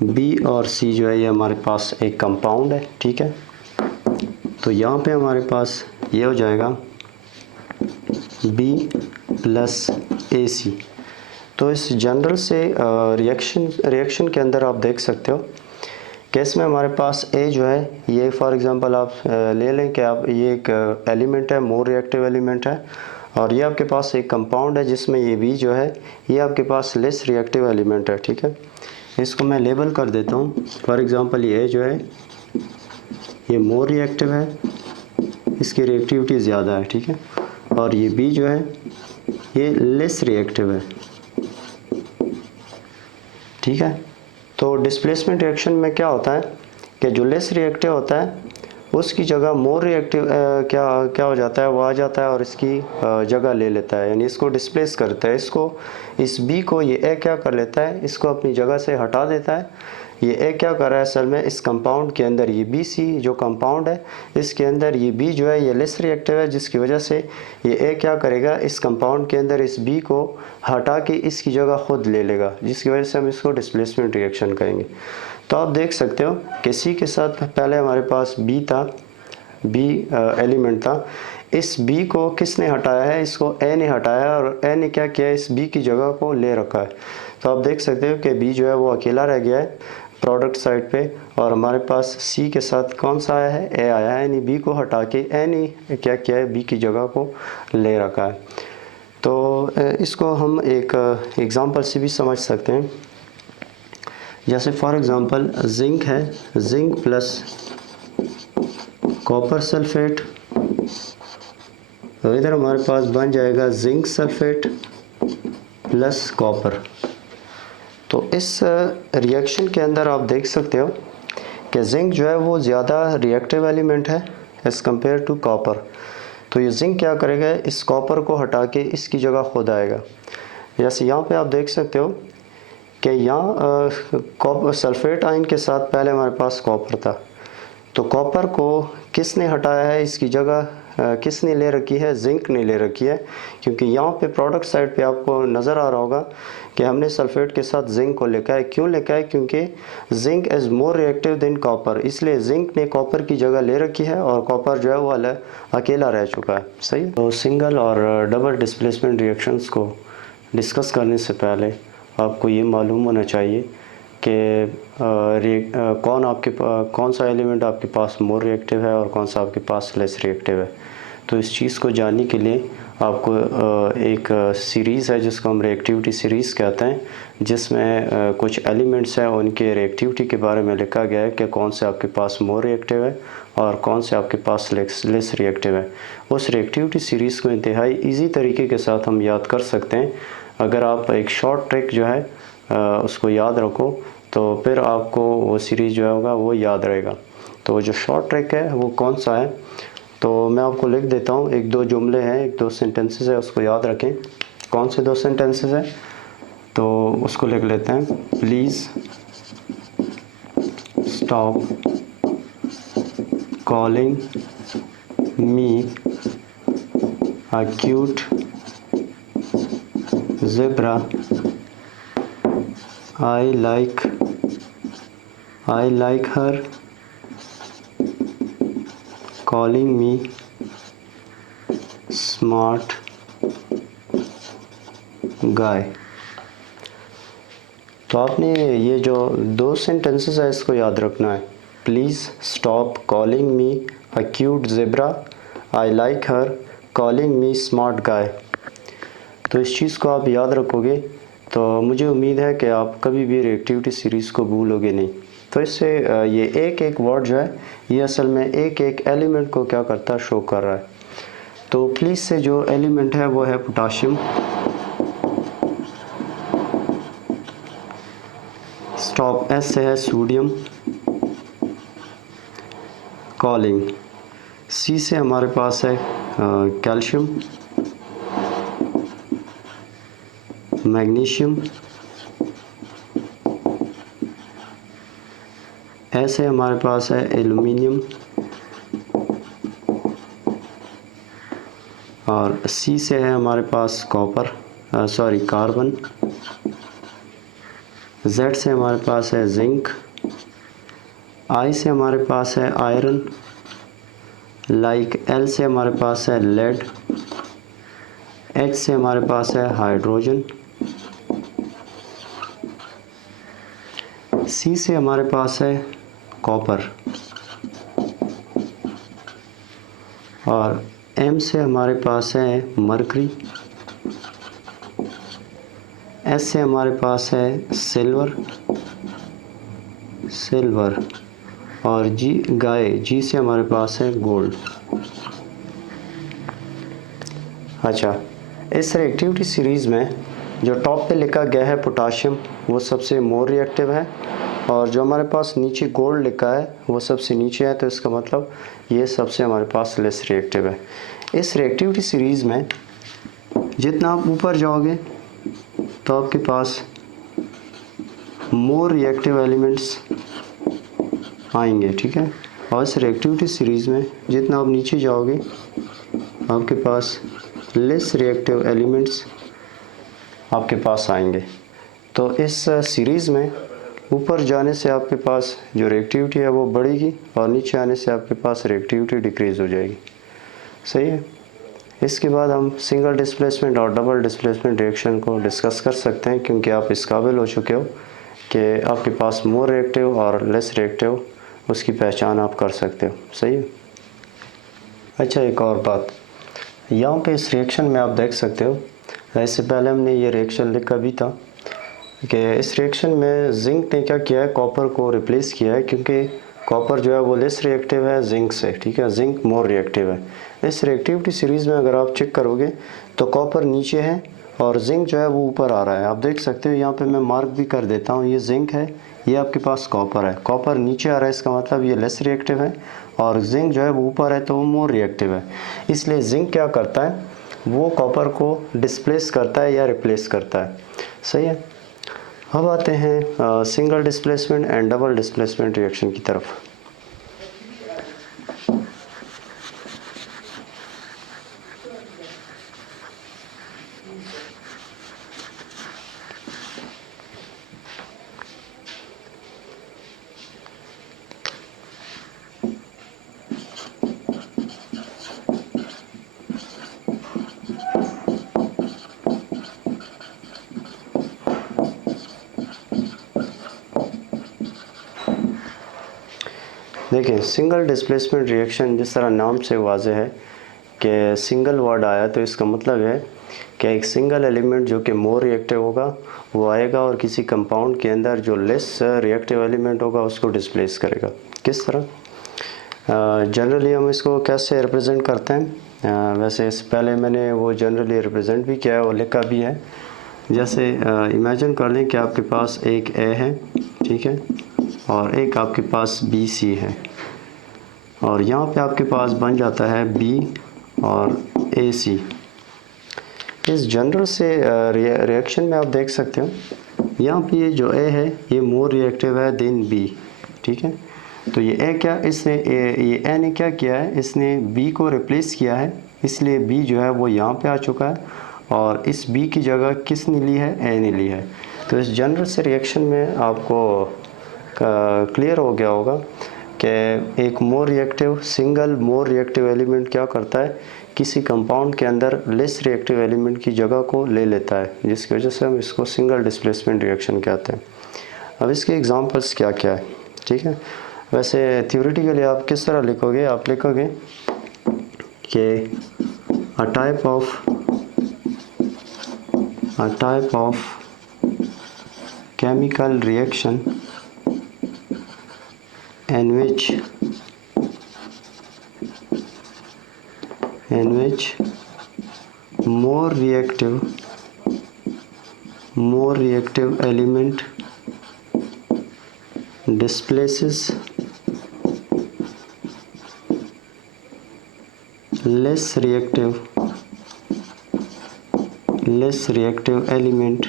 बी और सी जो है ये हमारे पास एक कंपाउंड है। ठीक है, तो यहाँ पे हमारे पास ये हो जाएगा बी प्लस ए सी। तो इस जनरल से रिएक्शन के अंदर आप देख सकते हो कि इसमें हमारे पास ए जो है ये फॉर एग्जांपल आप ले लें कि आप ये एक एलिमेंट है, मोर रिएक्टिव एलिमेंट है, और ये आपके पास एक कंपाउंड है जिसमें ये बी जो है ये आपके पास लेस रिएक्टिव एलिमेंट है। ठीक है, इसको मैं लेबल कर देता हूँ। फॉर एग्ज़ाम्पल ये ए जो है ये मोर रिएक्टिव है, इसकी रिएक्टिविटी ज़्यादा है। ठीक है, और ये बी जो है ये लेस रिएक्टिव है। ठीक है, तो डिस्प्लेसमेंट रिएक्शन में क्या होता है कि जो लेस रिएक्टिव होता है उसकी जगह मोर रिएक्टिव क्या हो जाता है, वो आ जाता है और इसकी जगह ले लेता है, यानी इसको डिस्प्लेस करता है। इस बी को ये ए क्या कर लेता है, इसको अपनी जगह से हटा देता है। ये ए क्या कर रहा है, असल में इस कंपाउंड के अंदर ये बी सी जो कंपाउंड है इसके अंदर ये बी जो है ये लेस रिएक्टिव है, जिसकी वजह से ये ए क्या करेगा, इस कंपाउंड के अंदर इस बी को हटा के इसकी जगह खुद ले लेगा, जिसकी वजह से हम इसको डिस्प्लेसमेंट रिएक्शन कहेंगे। तो आप देख सकते हो कि सी के साथ पहले हमारे पास बी था, बी एलिमेंट था, इस बी को किसने हटाया है, इसको ए ने हटाया और ए ने क्या किया, इस बी की जगह को ले रखा है। तो आप देख सकते हो कि बी जो है वो अकेला रह गया है प्रोडक्ट साइड पे, और हमारे पास सी के साथ कौन सा आया है, ए आया है, यानी बी को हटा के ए ने क्या किया है, बी की जगह को ले रखा है। तो इसको हम एक एग्ज़ाम्पल से भी समझ सकते हैं। जैसे फॉर एग्ज़ाम्पल जिंक है, जिंक प्लस कॉपर सल्फेट, तो इधर हमारे पास बन जाएगा जिंक सल्फेट प्लस कॉपर। तो इस रिएक्शन के अंदर आप देख सकते हो कि जिंक जो है वो ज़्यादा रिएक्टिव एलिमेंट है एज़ कम्पेयर टू कॉपर। तो ये जिंक क्या करेगा, इस कॉपर को हटा के इसकी जगह खुद आएगा। जैसे यहाँ पे आप देख सकते हो कि यहाँ सल्फेट आयन के साथ पहले हमारे पास कॉपर था, तो कॉपर को किसने हटाया है, इसकी जगह किसने ले रखी है, जिंक ने ले रखी है। क्योंकि यहाँ पे प्रोडक्ट साइड पे आपको नज़र आ रहा होगा कि हमने सल्फेट के साथ जिंक को लिखा है। क्यों लिखा है, क्योंकि zinc is more reactive than copper, इसलिए जिंक ने कॉपर की जगह ले रखी है और कॉपर जो है वो अकेला रह चुका है। सही। तो सिंगल और डबल डिस्प्लेसमेंट रिएक्शंस को डिस्कस करने से पहले आपको ये मालूम होना चाहिए कौन सा एलिमेंट आपके पास मोर रिएक्टिव है और कौन सा आपके पास लेस रिएक्टिव है। तो इस चीज़ को जानने के लिए आपको एक सीरीज़ है जिसको हम रिएक्टिविटी सीरीज़ कहते हैं, जिसमें कुछ एलिमेंट्स हैं उनके रिएक्टिविटी के बारे में लिखा गया है कि कौन से आपके पास मोर रिएक्टिव है और कौन से आपके पास लेस रिएक्टिव है। उस रिएक्टिविटी सीरीज़ को इंतहाई ईजी तरीके के साथ हम याद कर सकते हैं। अगर आप एक शॉर्ट ट्रिक जो है उसको याद रखो तो फिर आपको वो सीरीज़ जो होगा वो याद रहेगा। तो जो शॉर्ट ट्रिक है वो कौन सा है, तो मैं आपको लिख देता हूँ। एक दो जुमले हैं, एक दो सेंटेंसेस है, उसको याद रखें। कौन से दो सेंटेंसेस हैं तो उसको लिख लेते हैं। Please stop calling me a cute zebra, I like her calling me smart guy। तो आपने ये जो दो सेंटेंसेस है इसको याद रखना है। Please stop calling me a cute zebra, I like her calling me smart guy. तो इस चीज़ को आप याद रखोगे तो मुझे उम्मीद है कि आप कभी भी रिएक्टिविटी सीरीज़ को भूलोगे नहीं। तो इससे ये एक एक वर्ड जो है ये असल में एक एक एलिमेंट को क्या करता है, शो कर रहा है। तो प्लीज़ से जो एलिमेंट है वो है पोटाशियम, स्टॉप एस से है सोडियम, कॉलिंग सी से हमारे पास है कैल्शियम, मैग्नीशियम, ऐसे हमारे पास है एल्युमिनियम, और सी से है हमारे पास कार्बन, जेड से हमारे पास है जिंक, आई से हमारे पास है आयरन, एल से हमारे पास है लेड, एच से हमारे पास है हाइड्रोजन, सी से हमारे पास है कॉपर, और एम से हमारे पास है मरकरी, एस से हमारे पास है सिल्वर, और जी से हमारे पास है गोल्ड। अच्छा, इस रिएक्टिविटी सीरीज़ में जो टॉप पे लिखा गया है पोटाशियम वो सबसे मोर रिएक्टिव है, और जो हमारे पास नीचे गोल्ड लिखा है वो सबसे नीचे है, तो इसका मतलब ये सबसे हमारे पास लेस रिएक्टिव है। इस रिएक्टिविटी सीरीज़ में जितना आप ऊपर जाओगे तो आपके पास मोर रिएक्टिव एलिमेंट्स आएंगे, ठीक है। और इस रिएक्टिविटी सीरीज़ में जितना आप नीचे जाओगे आपके पास लेस रिएक्टिव एलिमेंट्स आपके पास आएंगे। तो इस सीरीज़ में ऊपर जाने से आपके पास जो रिएक्टिविटी है वो बढ़ेगी और नीचे आने से आपके पास रिएक्टिविटी डिक्रीज़ हो जाएगी। सही है। इसके बाद हम सिंगल डिस्प्लेसमेंट और डबल डिस्प्लेसमेंट रिएक्शन को डिस्कस कर सकते हैं, क्योंकि आप इस काबिल हो चुके हो कि आपके पास मोर रिएक्टिव और लेस रिएक्टिव उसकी पहचान आप कर सकते हो। सही है। अच्छा, एक और बात यहाँ पे इस रिएक्शन में आप देख सकते हो, इससे पहले हमने ये रिएक्शन लिखा भी था कि इस रिएक्शन में जिंक ने क्या किया है, कॉपर को रिप्लेस किया है, क्योंकि कॉपर जो है वो लेस रिएक्टिव है जिंक से, ठीक है। जिंक मोर रिएक्टिव है। इस रिएक्टिविटी सीरीज़ में अगर आप चेक करोगे तो कॉपर नीचे है और जिंक जो है वो ऊपर आ रहा है। आप देख सकते हो, यहाँ पे मैं मार्क भी कर देता हूँ, ये जिंक है, ये आपके पास कॉपर है। कॉपर नीचे आ रहा है, इसका मतलब ये लेस रिएक्टिव है, और जिंक जो है वो ऊपर है तो वो मोर रिएक्टिव है। इसलिए जिंक क्या करता है, वो कॉपर को डिस्प्लेस करता है या रिप्लेस करता है। सही है। अब आते हैं single displacement and double displacement reaction की तरफ। देखें सिंगल डिस्प्लेसमेंट रिएक्शन जिस तरह नाम से वाज़ेह है कि सिंगल वर्ड आया तो इसका मतलब है कि एक सिंगल एलिमेंट जो कि मोर रिएक्टिव होगा वो आएगा और किसी कंपाउंड के अंदर जो लेस रिएक्टिव एलिमेंट होगा उसको डिस्प्लेस करेगा। किस तरह? जनरली हम इसको कैसे रिप्रेजेंट करते हैं? वैसे इससे पहले मैंने वो जनरली रिप्रेजेंट भी किया है और लिखा भी है। जैसे इमेजिन कर लें कि आपके पास एक ए है, ठीक है, और एक आपके पास बी सी है, और यहाँ पे आपके पास बन जाता है बी और ए सी। इस जनरल से रिएक्शन में आप देख सकते हो यहाँ पे ये जो ए है ये मोर रिएक्टिव है देन बी, ठीक है। तो ये ए क्या, इसने ये ए ने क्या किया है, इसने बी को रिप्लेस किया है, इसलिए बी जो है वो यहाँ पे आ चुका है और इस बी की जगह किसने ली है, ए ने ली है। तो इस जनरल से रिएक्शन में आपको क्लियर हो गया होगा कि एक more reactive single more reactive element क्या करता है, किसी कंपाउंड के अंदर लेस रिएक्टिव एलिमेंट की जगह को ले लेता है, जिसकी वजह से हम इसको सिंगल डिस्प्लेसमेंट रिएक्शन कहते हैं। अब इसके एग्जांपल्स क्या क्या है, ठीक है। वैसे थ्योरेटिकली आप किस तरह लिखोगे, आप लिखोगे कि a type of chemical reaction in which more reactive element displaces less reactive element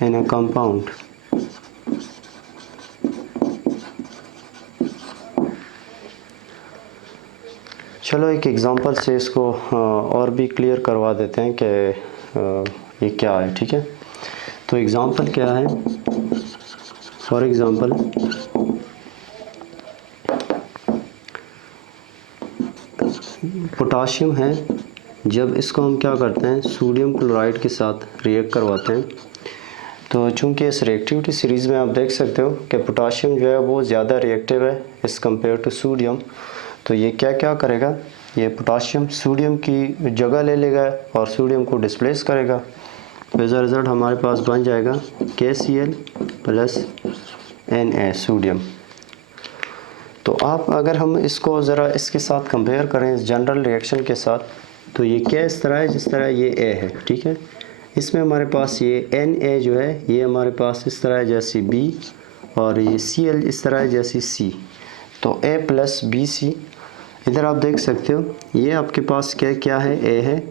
in a compound. चलो एक एग्जांपल से इसको और भी क्लियर करवा देते हैं कि ये क्या है, ठीक है। तो एग्जांपल क्या है, फॉर एग्जांपल पोटाशियम है, जब इसको हम क्या करते हैं सोडियम क्लोराइड के साथ रिएक्ट करवाते हैं, तो चूंकि इस रिएक्टिविटी सीरीज़ में आप देख सकते हो कि पोटाशियम जो है वो ज़्यादा रिएक्टिव है एज़ कम्पेयर टू सोडियम। तो ये क्या क्या करेगा, ये पोटाशियम सोडियम की जगह ले लेगा और सोडियम को डिस्प्लेस करेगा। तो एज अ रिज़ल्ट हमारे पास बन जाएगा KCl प्लस Na सोडियम। तो आप अगर हम इसको ज़रा इसके साथ कंपेयर करें इस जनरल रिएक्शन के साथ, तो ये क्या इस तरह है जिस तरह ये A है, ठीक है। इसमें हमारे पास ये Na जो है ये हमारे पास इस तरह है जैसी B, और ये Cl इस तरह है जैसी C। तो A प्लस बी सी, इधर आप देख सकते हो ये आपके पास क्या है, A है,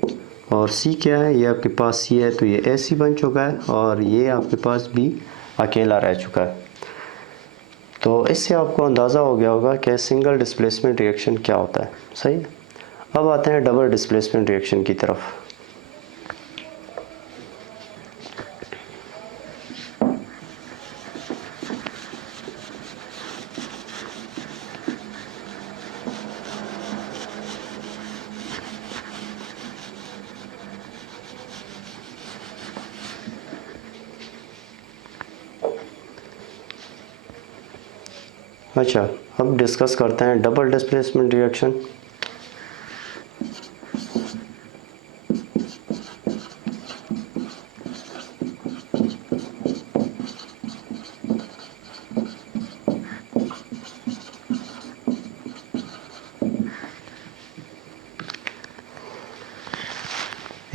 और C क्या है, ये आपके पास C है, तो ये AC बन चुका है और ये आपके पास B अकेला रह चुका है। तो इससे आपको अंदाज़ा हो गया होगा कि सिंगल डिस्प्लेसमेंट रिएक्शन क्या होता है, सही है। अब आते हैं डबल डिस्प्लेसमेंट रिएक्शन की तरफ। अच्छा, अब डिस्कस करते हैं डबल डिस्प्लेसमेंट रिएक्शन।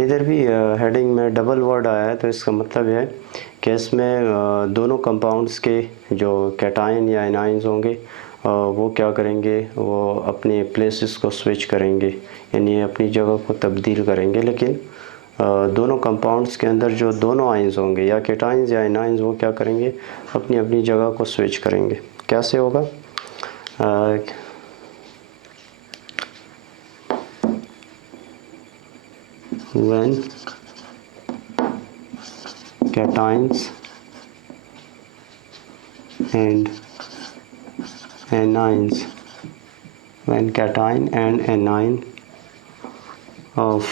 इधर भी हेडिंग में डबल वर्ड आया है, तो इसका मतलब है कि इसमें दोनों कंपाउंड्स के जो कैटायन या एनाइंस होंगे वो क्या करेंगे, वो अपने प्लेसेस को स्विच करेंगे, यानी अपनी जगह को तब्दील करेंगे। लेकिन दोनों कंपाउंड्स के अंदर जो दोनों आइंस होंगे या कैटायंस या एनाइंस वो क्या करेंगे, अपनी अपनी जगह को स्विच करेंगे। कैसे होगा, when cations and anions, when cation and anion of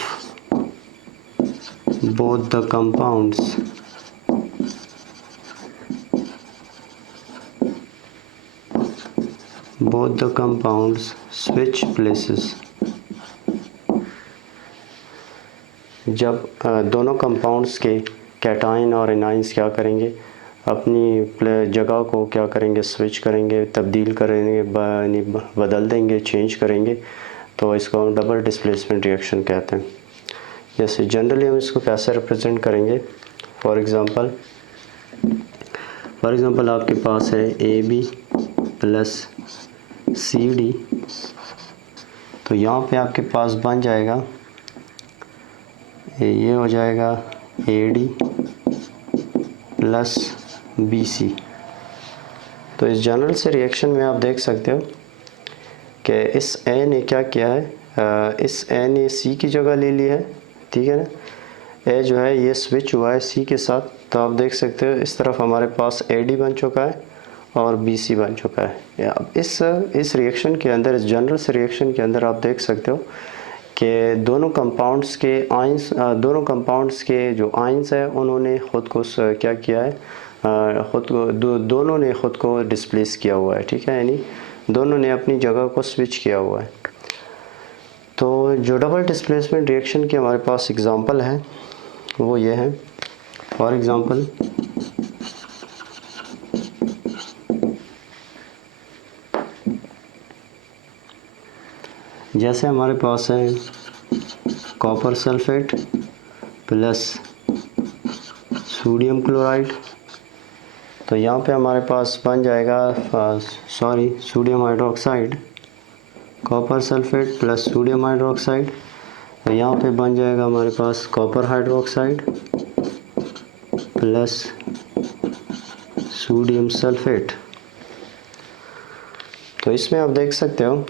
both the compounds both the compounds switch places। जब दोनों कंपाउंड्स के कैटाइन और एनाइंस क्या करेंगे, अपनी जगह को क्या करेंगे, स्विच करेंगे, तब्दील करेंगे, बदल देंगे, चेंज करेंगे, तो इसको हम डबल डिस्प्लेसमेंट रिएक्शन कहते हैं। जैसे जनरली हम इसको कैसे रिप्रेजेंट करेंगे, फॉर एग्ज़ाम्पल आपके पास है AB प्लस CD, तो यहाँ पे आपके पास बन जाएगा, ये हो जाएगा AD प्लस BC। तो इस जनरल से रिएक्शन में आप देख सकते हो कि इस A ने क्या किया है, इस A ने C की जगह ले ली है, ठीक है ना। A जो है ये स्विच हुआ है C के साथ, तो आप देख सकते हो इस तरफ हमारे पास AD बन चुका है और BC बन चुका है। अब इस रिएक्शन के अंदर, इस जनरल से रिएक्शन के अंदर आप देख सकते हो कि दोनों कंपाउंड्स के जो आयंस है उन्होंने ख़ुद को क्या किया है, दोनों ने ख़ुद को डिस्प्लेस किया हुआ है, ठीक है, यानी दोनों ने अपनी जगह को स्विच किया हुआ है। तो जो डबल डिस्प्लेसमेंट रिएक्शन की हमारे पास एग्ज़ाम्पल है वो ये है। फॉर एग्ज़ाम्पल जैसे हमारे पास है copper sulphate plus sodium chloride, तो यहाँ पे हमारे पास बन जाएगा sodium hydroxide, copper sulphate plus sodium hydroxide, तो यहाँ पे बन जाएगा हमारे पास copper hydroxide plus sodium sulphate. तो इसमें आप देख सकते हो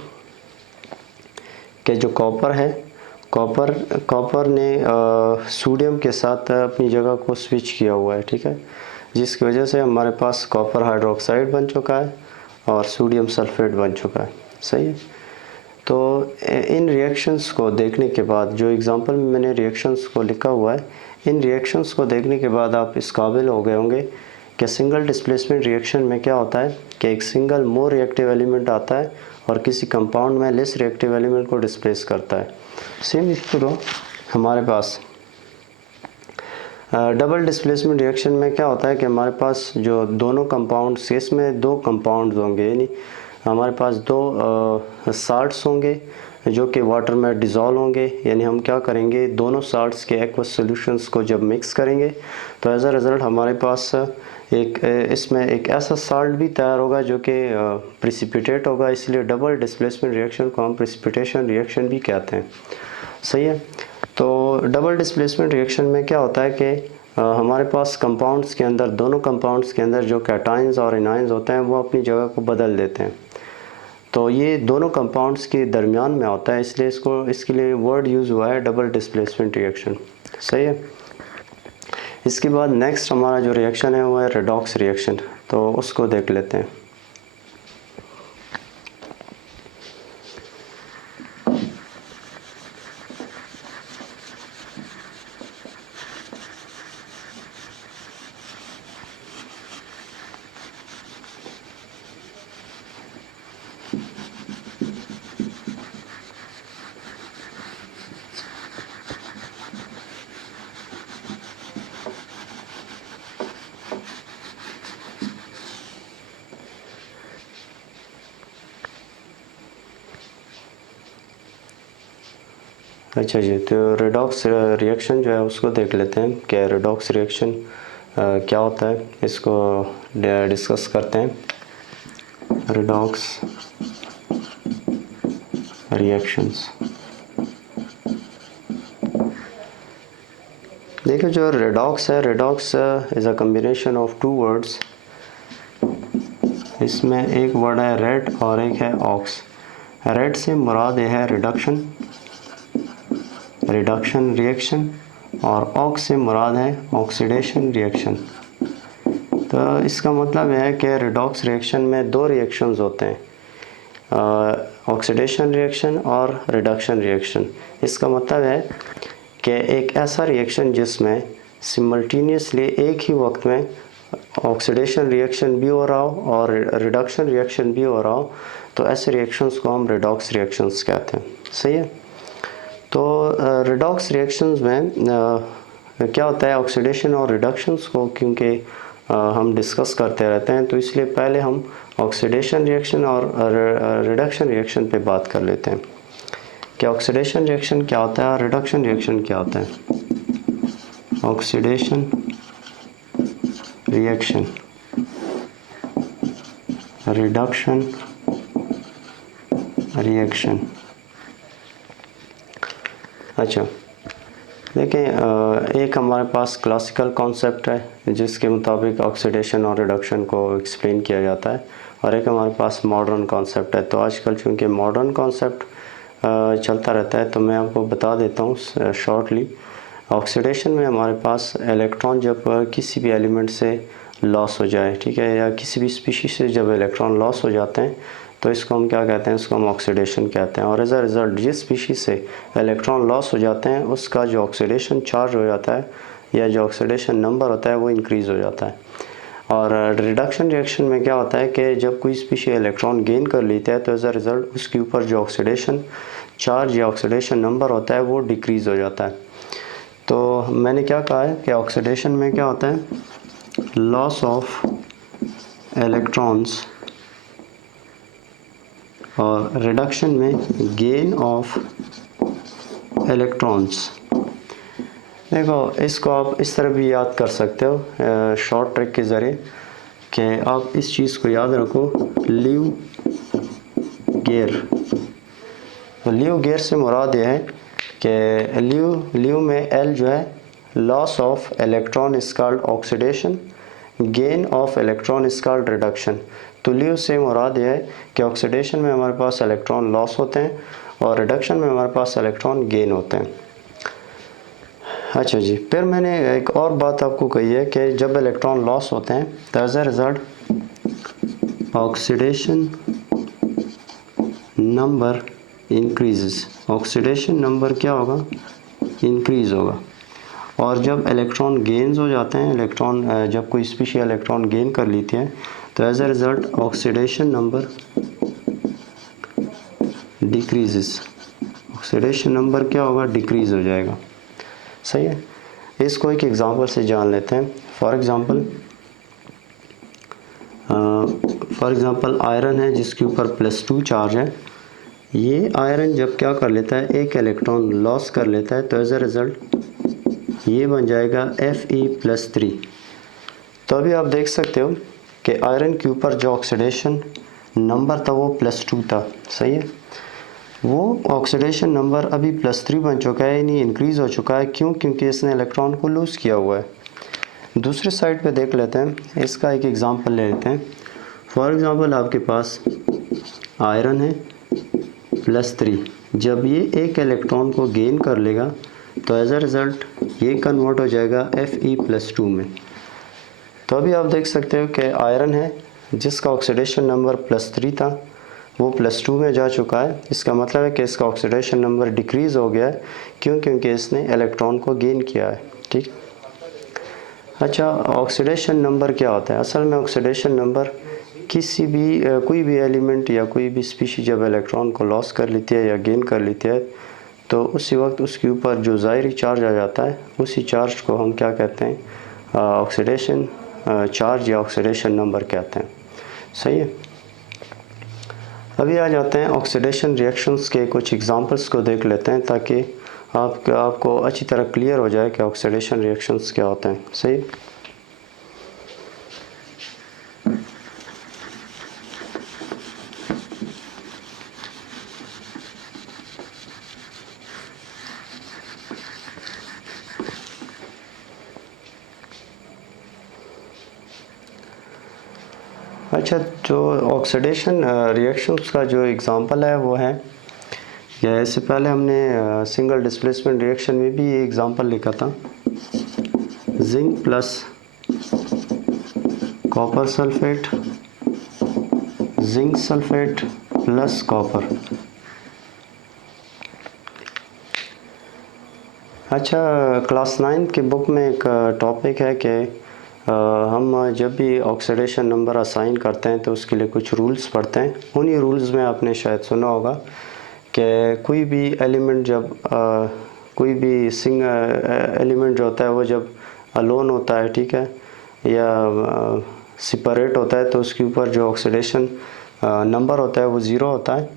कि जो कॉपर है, कॉपर ने सोडियम के साथ अपनी जगह को स्विच किया हुआ है, ठीक है, जिसकी वजह से हमारे पास कॉपर हाइड्रोक्साइड बन चुका है और सोडियम सल्फेट बन चुका है, सही है। तो इन रिएक्शंस को देखने के बाद, जो एग्ज़ाम्पल में मैंने रिएक्शंस को लिखा हुआ है, इन रिएक्शंस को देखने के बाद आप इस काबिल हो गए होंगे कि सिंगल डिस्प्लेसमेंट रिएक्शन में क्या होता है कि एक सिंगल मोर रिएक्टिव एलिमेंट आता है और किसी कंपाउंड में लेस रिएक्टिव एलिमेंट को डिस्प्लेस करता है। सेम इसी तरह हमारे पास डबल डिस्प्लेसमेंट रिएक्शन में क्या होता है कि हमारे पास जो दोनों कंपाउंड्स, इसमें दो कंपाउंड्स होंगे, यानी हमारे पास दो साल्ट्स होंगे जो कि वाटर में डिज़ोल्व होंगे, यानी हम क्या करेंगे, दोनों साल्ट्स के एक्वस सॉल्यूशंस को जब मिक्स करेंगे तो एज अ रिज़ल्ट हमारे पास इसमें एक ऐसा साल्ट भी तैयार होगा जो कि प्रिसिपिटेट होगा, इसलिए डबल डिस्प्लेसमेंट रिएक्शन को हम प्रिसिपिटेशन रिएक्शन भी कहते हैं, सही है। तो डबल डिस्प्लेसमेंट रिएक्शन में क्या होता है कि हमारे पास कंपाउंड्स के अंदर, दोनों कंपाउंड्स के अंदर जो कैटाइंस और एनाइंस होते हैं वो अपनी जगह को बदल देते हैं। तो ये दोनों कंपाउंड्स के दरमियान में होता है, इसलिए इसके लिए वर्ड यूज़ हुआ है डबल डिस्प्लेसमेंट रिएक्शन, सही है। इसके बाद नेक्स्ट हमारा जो रिएक्शन है वो है रेडॉक्स रिएक्शन, तो उसको देख लेते हैं। अच्छा जी, तो रेडॉक्स रिएक्शन जो है उसको देख लेते हैं कि रेडॉक्स रिएक्शन क्या होता है, इसको डिस्कस करते हैं। रेडॉक्स रिएक्शंस, देखिए जो रेडॉक्स है, redox is a combination of two words. इसमें एक वर्ड है रेड और एक है ऑक्स। रेड से मुराद है रिडक्शन रिएक्शन, और ऑक्स से मुराद है ऑक्सीडेशन रिएक्शन। तो इसका मतलब है कि रेडॉक्स रिएक्शन में दो रिएक्शंस होते हैं, ऑक्सीडेशन रिएक्शन और रिडक्शन रिएक्शन। इसका मतलब है कि एक ऐसा रिएक्शन जिसमें सिमल्टेनियसली एक ही वक्त में ऑक्सीडेशन रिएक्शन भी हो रहा हो और रिडक्शन रिएक्शन भी हो रहा हो, तो ऐसे रिएक्शंस को हम रिडॉक्स रिएक्शंस कहते हैं। सही है। तो रिडॉक्स रिएक्शंस में क्या होता है, ऑक्सीडेशन और रिडक्शंस को क्योंकि हम डिस्कस करते रहते हैं, तो इसलिए पहले हम ऑक्सीडेशन रिएक्शन और रिडक्शन रिएक्शन पे बात कर लेते हैं कि ऑक्सीडेशन रिएक्शन क्या होता है और रिडक्शन रिएक्शन क्या होता है। Oxidation reaction, reduction reaction. अच्छा, देखिए एक हमारे पास क्लासिकल कॉन्सेप्ट है जिसके मुताबिक ऑक्सीडेशन और रिडक्शन को एक्सप्लेन किया जाता है, और एक हमारे पास मॉडर्न कॉन्सेप्ट है। तो आजकल चूँकि मॉडर्न कॉन्सेप्ट चलता रहता है, तो मैं आपको बता देता हूँ शॉर्टली। ऑक्सीडेशन में हमारे पास इलेक्ट्रॉन जब किसी भी एलिमेंट से लॉस हो जाए, ठीक है, या किसी भी स्पीशीज से जब इलेक्ट्रॉन लॉस हो जाते हैं, तो इसको हम क्या कहते हैं, इसको हम ऑक्सीडेशन कहते हैं। और एज अ रिज़ल्ट जिस स्पीशीज से इलेक्ट्रॉन लॉस हो जाते हैं उसका जो ऑक्सीडेशन चार्ज हो जाता है या जो ऑक्सीडेशन नंबर होता है वो इंक्रीज़ हो जाता है। और रिडक्शन रिएक्शन में क्या होता है कि जब कोई स्पीशी इलेक्ट्रॉन गेन कर लेता है, तो एज अ रिज़ल्ट उसके ऊपर जो ऑक्सीडेशन चार्ज या ऑक्सीडेशन नंबर होता है वो डिक्रीज़ हो जाता है। तो मैंने क्या कहा है कि ऑक्सीडेशन में क्या होता है, लॉस ऑफ इलेक्ट्रॉन्स, और रिडक्शन में गेन ऑफ इलेक्ट्रॉन्स। देखो इसको आप इस तरह भी याद कर सकते हो शॉर्ट ट्रिक के ज़रिए कि आप इस चीज़ को याद रखो, लीव गेयर। तो लीव गेयर से मुराद ये है कि लीव में एल जो है loss of electron is called oxidation, gain of electron is called reduction. तो लीव से मुराद ये है कि ऑक्सीडेशन में हमारे पास इलेक्ट्रॉन लॉस होते हैं और रिडक्शन में हमारे पास इलेक्ट्रॉन गेन होते हैं। अच्छा जी, फिर मैंने एक और बात आपको कही है कि जब इलेक्ट्रॉन लॉस होते हैं तो as a result oxidation number increases. Oxidation number क्या होगा, इंक्रीज होगा। और जब इलेक्ट्रॉन गेन्स हो जाते हैं, इलेक्ट्रॉन जब कोई स्पीशी इलेक्ट्रॉन गेन कर लेती है, तो as a result oxidation number decreases. Oxidation number क्या होगा, डिक्रीज हो जाएगा। सही है। इसको एक एग्जांपल से जान लेते हैं। फॉर एग्जांपल आयरन है जिसके ऊपर +2 चार्ज है। ये आयरन जब क्या कर लेता है, एक इलेक्ट्रॉन लॉस कर लेता है, तो एज अ रिज़ल्ट ये बन जाएगा Fe+3। तो अभी आप देख सकते हो कि आयरन के ऊपर जो ऑक्सीडेशन नंबर था वो +2 था। सही है। वो ऑक्सीडेशन नंबर अभी +3 बन चुका है, यानी इंक्रीज़ हो चुका है। क्यों? क्योंकि इसने इलेक्ट्रॉन को लूज़ किया हुआ है। दूसरे साइड पे देख लेते हैं, इसका एक एग्ज़ाम्पल ले लेते हैं। फॉर एग्ज़ाम्पल आपके पास आयरन है +3। जब ये एक इलेक्ट्रॉन को गेन कर लेगा तो एज अ रिज़ल्ट ये कन्वर्ट हो जाएगा Fe+2 में। तो अभी आप देख सकते हो कि आयरन है जिसका ऑक्सीडेशन नंबर +3 था, वो +2 में जा चुका है। इसका मतलब है कि इसका ऑक्सीडेशन नंबर डिक्रीज़ हो गया है। क्यों? क्योंकि इसने इलेक्ट्रॉन को गेन किया है। ठीक। अच्छा, ऑक्सीडेशन नंबर क्या होता है? असल में ऑक्सीडेशन नंबर किसी भी कोई भी एलिमेंट या कोई भी स्पीशी जब इलेक्ट्रॉन को लॉस कर लेती है या गेन कर लेती है, तो उसी वक्त उसके ऊपर जो ज़ाहिरी चार्ज आ जाता है, उसी चार्ज को हम क्या कहते हैं, ऑक्सीडेशन चार्ज या ऑक्सीडेशन नंबर कहते हैं। सही है। अभी आ जाते हैं ऑक्सीडेशन रिएक्शंस के कुछ एग्जांपल्स को देख लेते हैं, ताकि आपको अच्छी तरह क्लियर हो जाए कि ऑक्सीडेशन रिएक्शंस क्या होते हैं। सही। अच्छा, जो ऑक्सीडेशन रिएक्शंस का जो एग्ज़ाम्पल है वो है, या इससे पहले हमने सिंगल डिस्प्लेसमेंट रिएक्शन में भी ये एग्ज़ाम्पल लिखा था, zinc plus copper sulphate, zinc sulphate plus copper. अच्छा, क्लास 9 के बुक में एक टॉपिक है कि हम जब भी ऑक्सीडेशन नंबर असाइन करते हैं तो उसके लिए कुछ रूल्स पढ़ते हैं। उन्हीं रूल्स में आपने शायद सुना होगा कि कोई भी एलिमेंट जब कोई भी एलिमेंट जो होता है वो जब अलोन होता है, ठीक है, या सेपरेट होता है तो उसके ऊपर जो ऑक्सीडेशन नंबर होता है वो ज़ीरो होता है,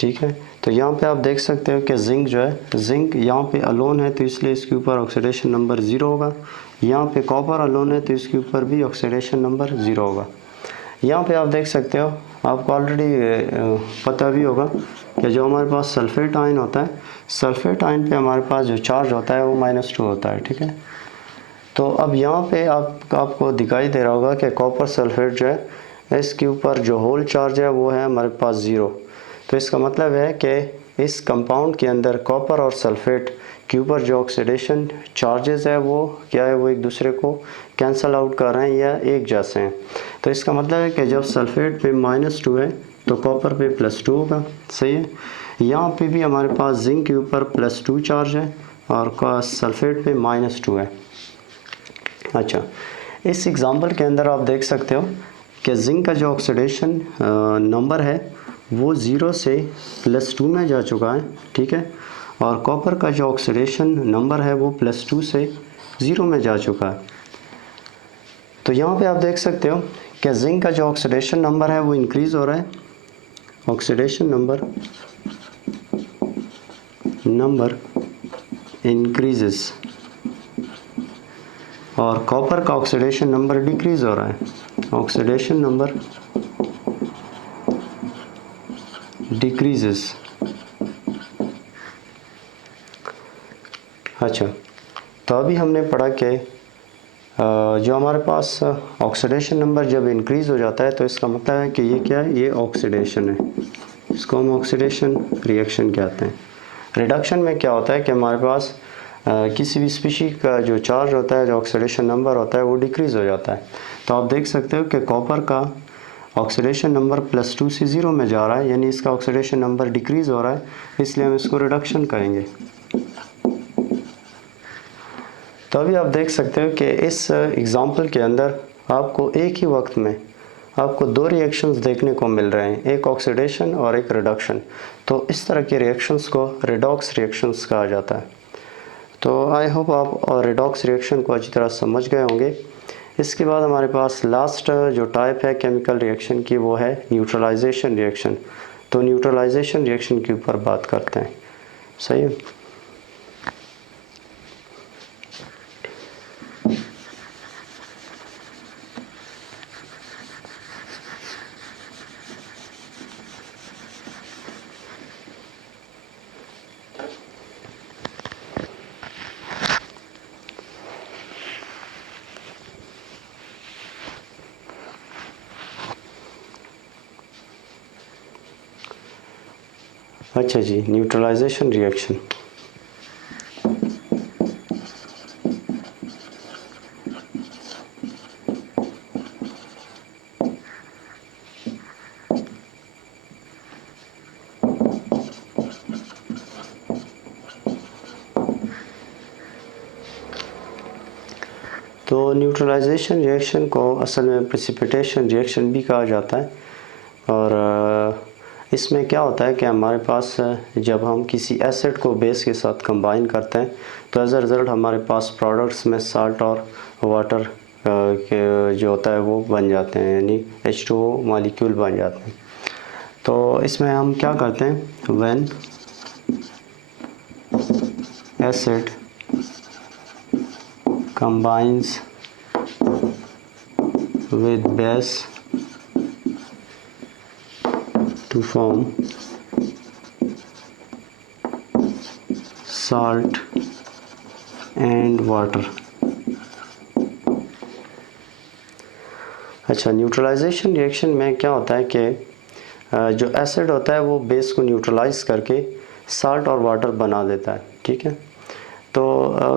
ठीक है। तो यहाँ पे आप देख सकते हो कि जिंक जो है, जिंक यहाँ पे अलोन है तो इसलिए इसके ऊपर ऑक्सीडेशन नंबर ज़ीरो होगा। यहाँ पे कॉपर अलोन है तो इसके ऊपर भी ऑक्सीडेशन नंबर ज़ीरो होगा। यहाँ पे आप देख सकते हो, आपको ऑलरेडी पता भी होगा कि जो हमारे पास सल्फेट आयन होता है, सल्फेट आयन पे हमारे पास जो चार्ज होता है वो -2 होता है, ठीक है। तो अब यहाँ पे आपको दिखाई दे रहा होगा कि कॉपर सल्फेट जो है इसके ऊपर जो होल चार्ज है वो है हमारे पास ज़ीरो। तो इसका मतलब है कि इस कंपाउंड के अंदर कॉपर और सल्फेट के ऊपर जो ऑक्सीडेशन चार्जेस है वो क्या है, वो एक दूसरे को कैंसल आउट कर रहे हैं या एक जैसे हैं। तो इसका मतलब है कि जब सल्फेट पे -2 है तो कॉपर पे +2 होगा, सही है। यहाँ पे भी हमारे पास जिंक के ऊपर +2 चार्ज है और सल्फेट पे -2 है। अच्छा, इस एग्ज़ाम्पल के अंदर आप देख सकते हो कि जिंक का जो ऑक्सीडेशन नंबर है वो 0 से +2 में जा चुका है, ठीक है, और कॉपर का जो ऑक्सीडेशन नंबर है वो +2 से 0 में जा चुका है। तो यहाँ पे आप देख सकते हो कि जिंक का जो ऑक्सीडेशन नंबर है वो इंक्रीज़ हो रहा है, ऑक्सीडेशन नंबर इंक्रीजेस, और कॉपर का ऑक्सीडेशन नंबर डिक्रीज़ हो रहा है, ऑक्सीडेशन नंबर डिक्रीजेस। अच्छा, तो अभी हमने पढ़ा कि जो हमारे पास ऑक्सीडेशन नंबर जब इंक्रीज़ हो जाता है तो इसका मतलब है कि ये क्या है, ये ऑक्सीडेशन है। इसको हम ऑक्सीडेशन रिएक्शन कहते हैं। रिडक्शन में क्या होता है कि हमारे पास किसी भी स्पीशी का जो चार्ज होता है, जो ऑक्सीडेशन नंबर होता है वो डिक्रीज़ हो जाता है। तो आप देख सकते हो कि कॉपर का ऑक्सीडेशन नंबर +2 से 0 में जा रहा है, यानी इसका ऑक्सीडेशन नंबर डिक्रीज़ हो रहा है, इसलिए हम इसको रिडक्शन कहेंगे। तो अभी आप देख सकते हो कि इस एग्ज़ाम्पल के अंदर आपको एक ही वक्त में आपको दो रिएक्शंस देखने को मिल रहे हैं, एक ऑक्सीडेशन और एक रिडक्शन। तो इस तरह के रिएक्शंस को रिडॉक्स रिएक्शंस कहा जाता है। तो आई होप आप रिडॉक्स रिएक्शन को अच्छी तरह समझ गए होंगे। इसके बाद हमारे पास लास्ट जो टाइप है केमिकल रिएक्शन की वो है न्यूट्रलाइजेशन रिएक्शन। तो न्यूट्रलाइजेशन रिएक्शन के ऊपर बात करते हैं, सही है। अच्छा जी, न्यूट्रलाइजेशन रिएक्शन। तो न्यूट्रलाइजेशन रिएक्शन को असल में प्रेसिपिटेशन रिएक्शन भी कहा जाता है। और इसमें क्या होता है कि हमारे पास जब हम किसी एसिड को बेस के साथ कंबाइन करते हैं तो एज अ रिज़ल्ट हमारे पास प्रोडक्ट्स में साल्ट और वाटर के जो होता है वो बन जाते हैं, यानी H2O मॉलिक्यूल बन जाते हैं। तो इसमें हम क्या करते हैं, when acid combines with base to form salt and water। अच्छा, न्यूट्रलाइजेशन रिएक्शन में क्या होता है कि जो एसिड होता है वो बेस को न्यूट्रलाइज करके साल्ट और वाटर बना देता है, ठीक है। तो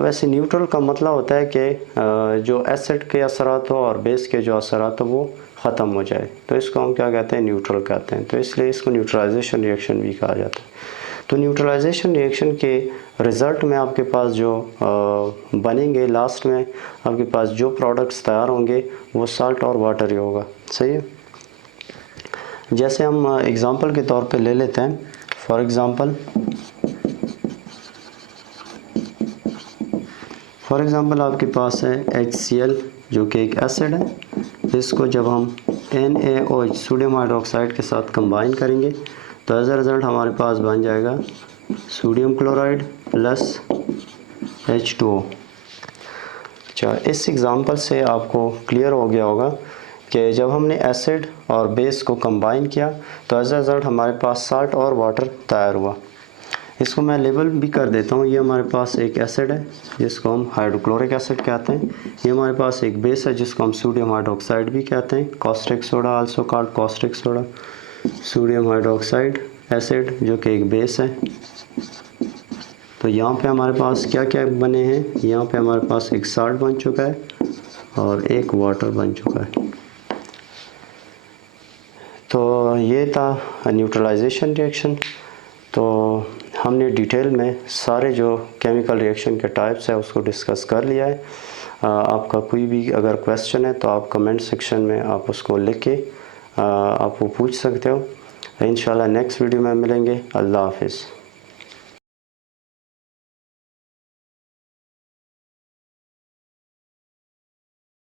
वैसे न्यूट्रल का मतलब होता है कि जो एसिड के असरात हो और बेस के जो असरात हो वो ख़त्म हो जाए, तो इसको हम क्या कहते हैं, न्यूट्रल कहते हैं। तो इसलिए इसको न्यूट्रलाइजेशन रिएक्शन भी कहा जाता है। तो न्यूट्रलाइजेशन रिएक्शन के रिज़ल्ट में आपके पास जो बनेंगे, लास्ट में आपके पास जो प्रोडक्ट्स तैयार होंगे वो साल्ट और वाटर ही होगा। सही है। जैसे हम एग्ज़ाम्पल के तौर पे ले लेते हैं, फॉर एग्ज़ाम्पल आपके पास है HCl जो कि एक एसिड है। इसको जब हम NaOH सोडियम हाइड्रोक्साइड के साथ कंबाइन करेंगे तो एज अ रिज़ल्ट हमारे पास बन जाएगा सोडियम क्लोराइड प्लस H2O। अच्छा, इस एग्ज़ाम्पल से आपको क्लियर हो गया होगा कि जब हमने एसिड और बेस को कंबाइन किया तो एज अ रिज़ल्ट हमारे पास साल्ट और वाटर तैयार हुआ। इसको मैं लेबल भी कर देता हूँ। ये हमारे पास एक एसिड है जिसको हम हाइड्रोक्लोरिक एसिड कहते हैं। ये हमारे पास एक बेस है जिसको हम सोडियम हाइड्रोक्साइड भी कहते हैं, caustic soda also called caustic soda. Sodium hydroxide acid जो कि एक बेस है। तो यहाँ पे हमारे पास क्या क्या बने हैं, यहाँ पे हमारे पास एक साल्ट बन चुका है और एक वाटर बन चुका है। तो ये था न्यूट्रलाइजेशन रिएक्शन। तो हमने डिटेल में सारे जो केमिकल रिएक्शन के टाइप्स है उसको डिस्कस कर लिया है। आपका कोई भी अगर क्वेश्चन है तो आप कमेंट सेक्शन में आप उसको लिख के आप वो पूछ सकते हो। इंशाल्लाह नेक्स्ट वीडियो में मिलेंगे। अल्लाह हाफिज़।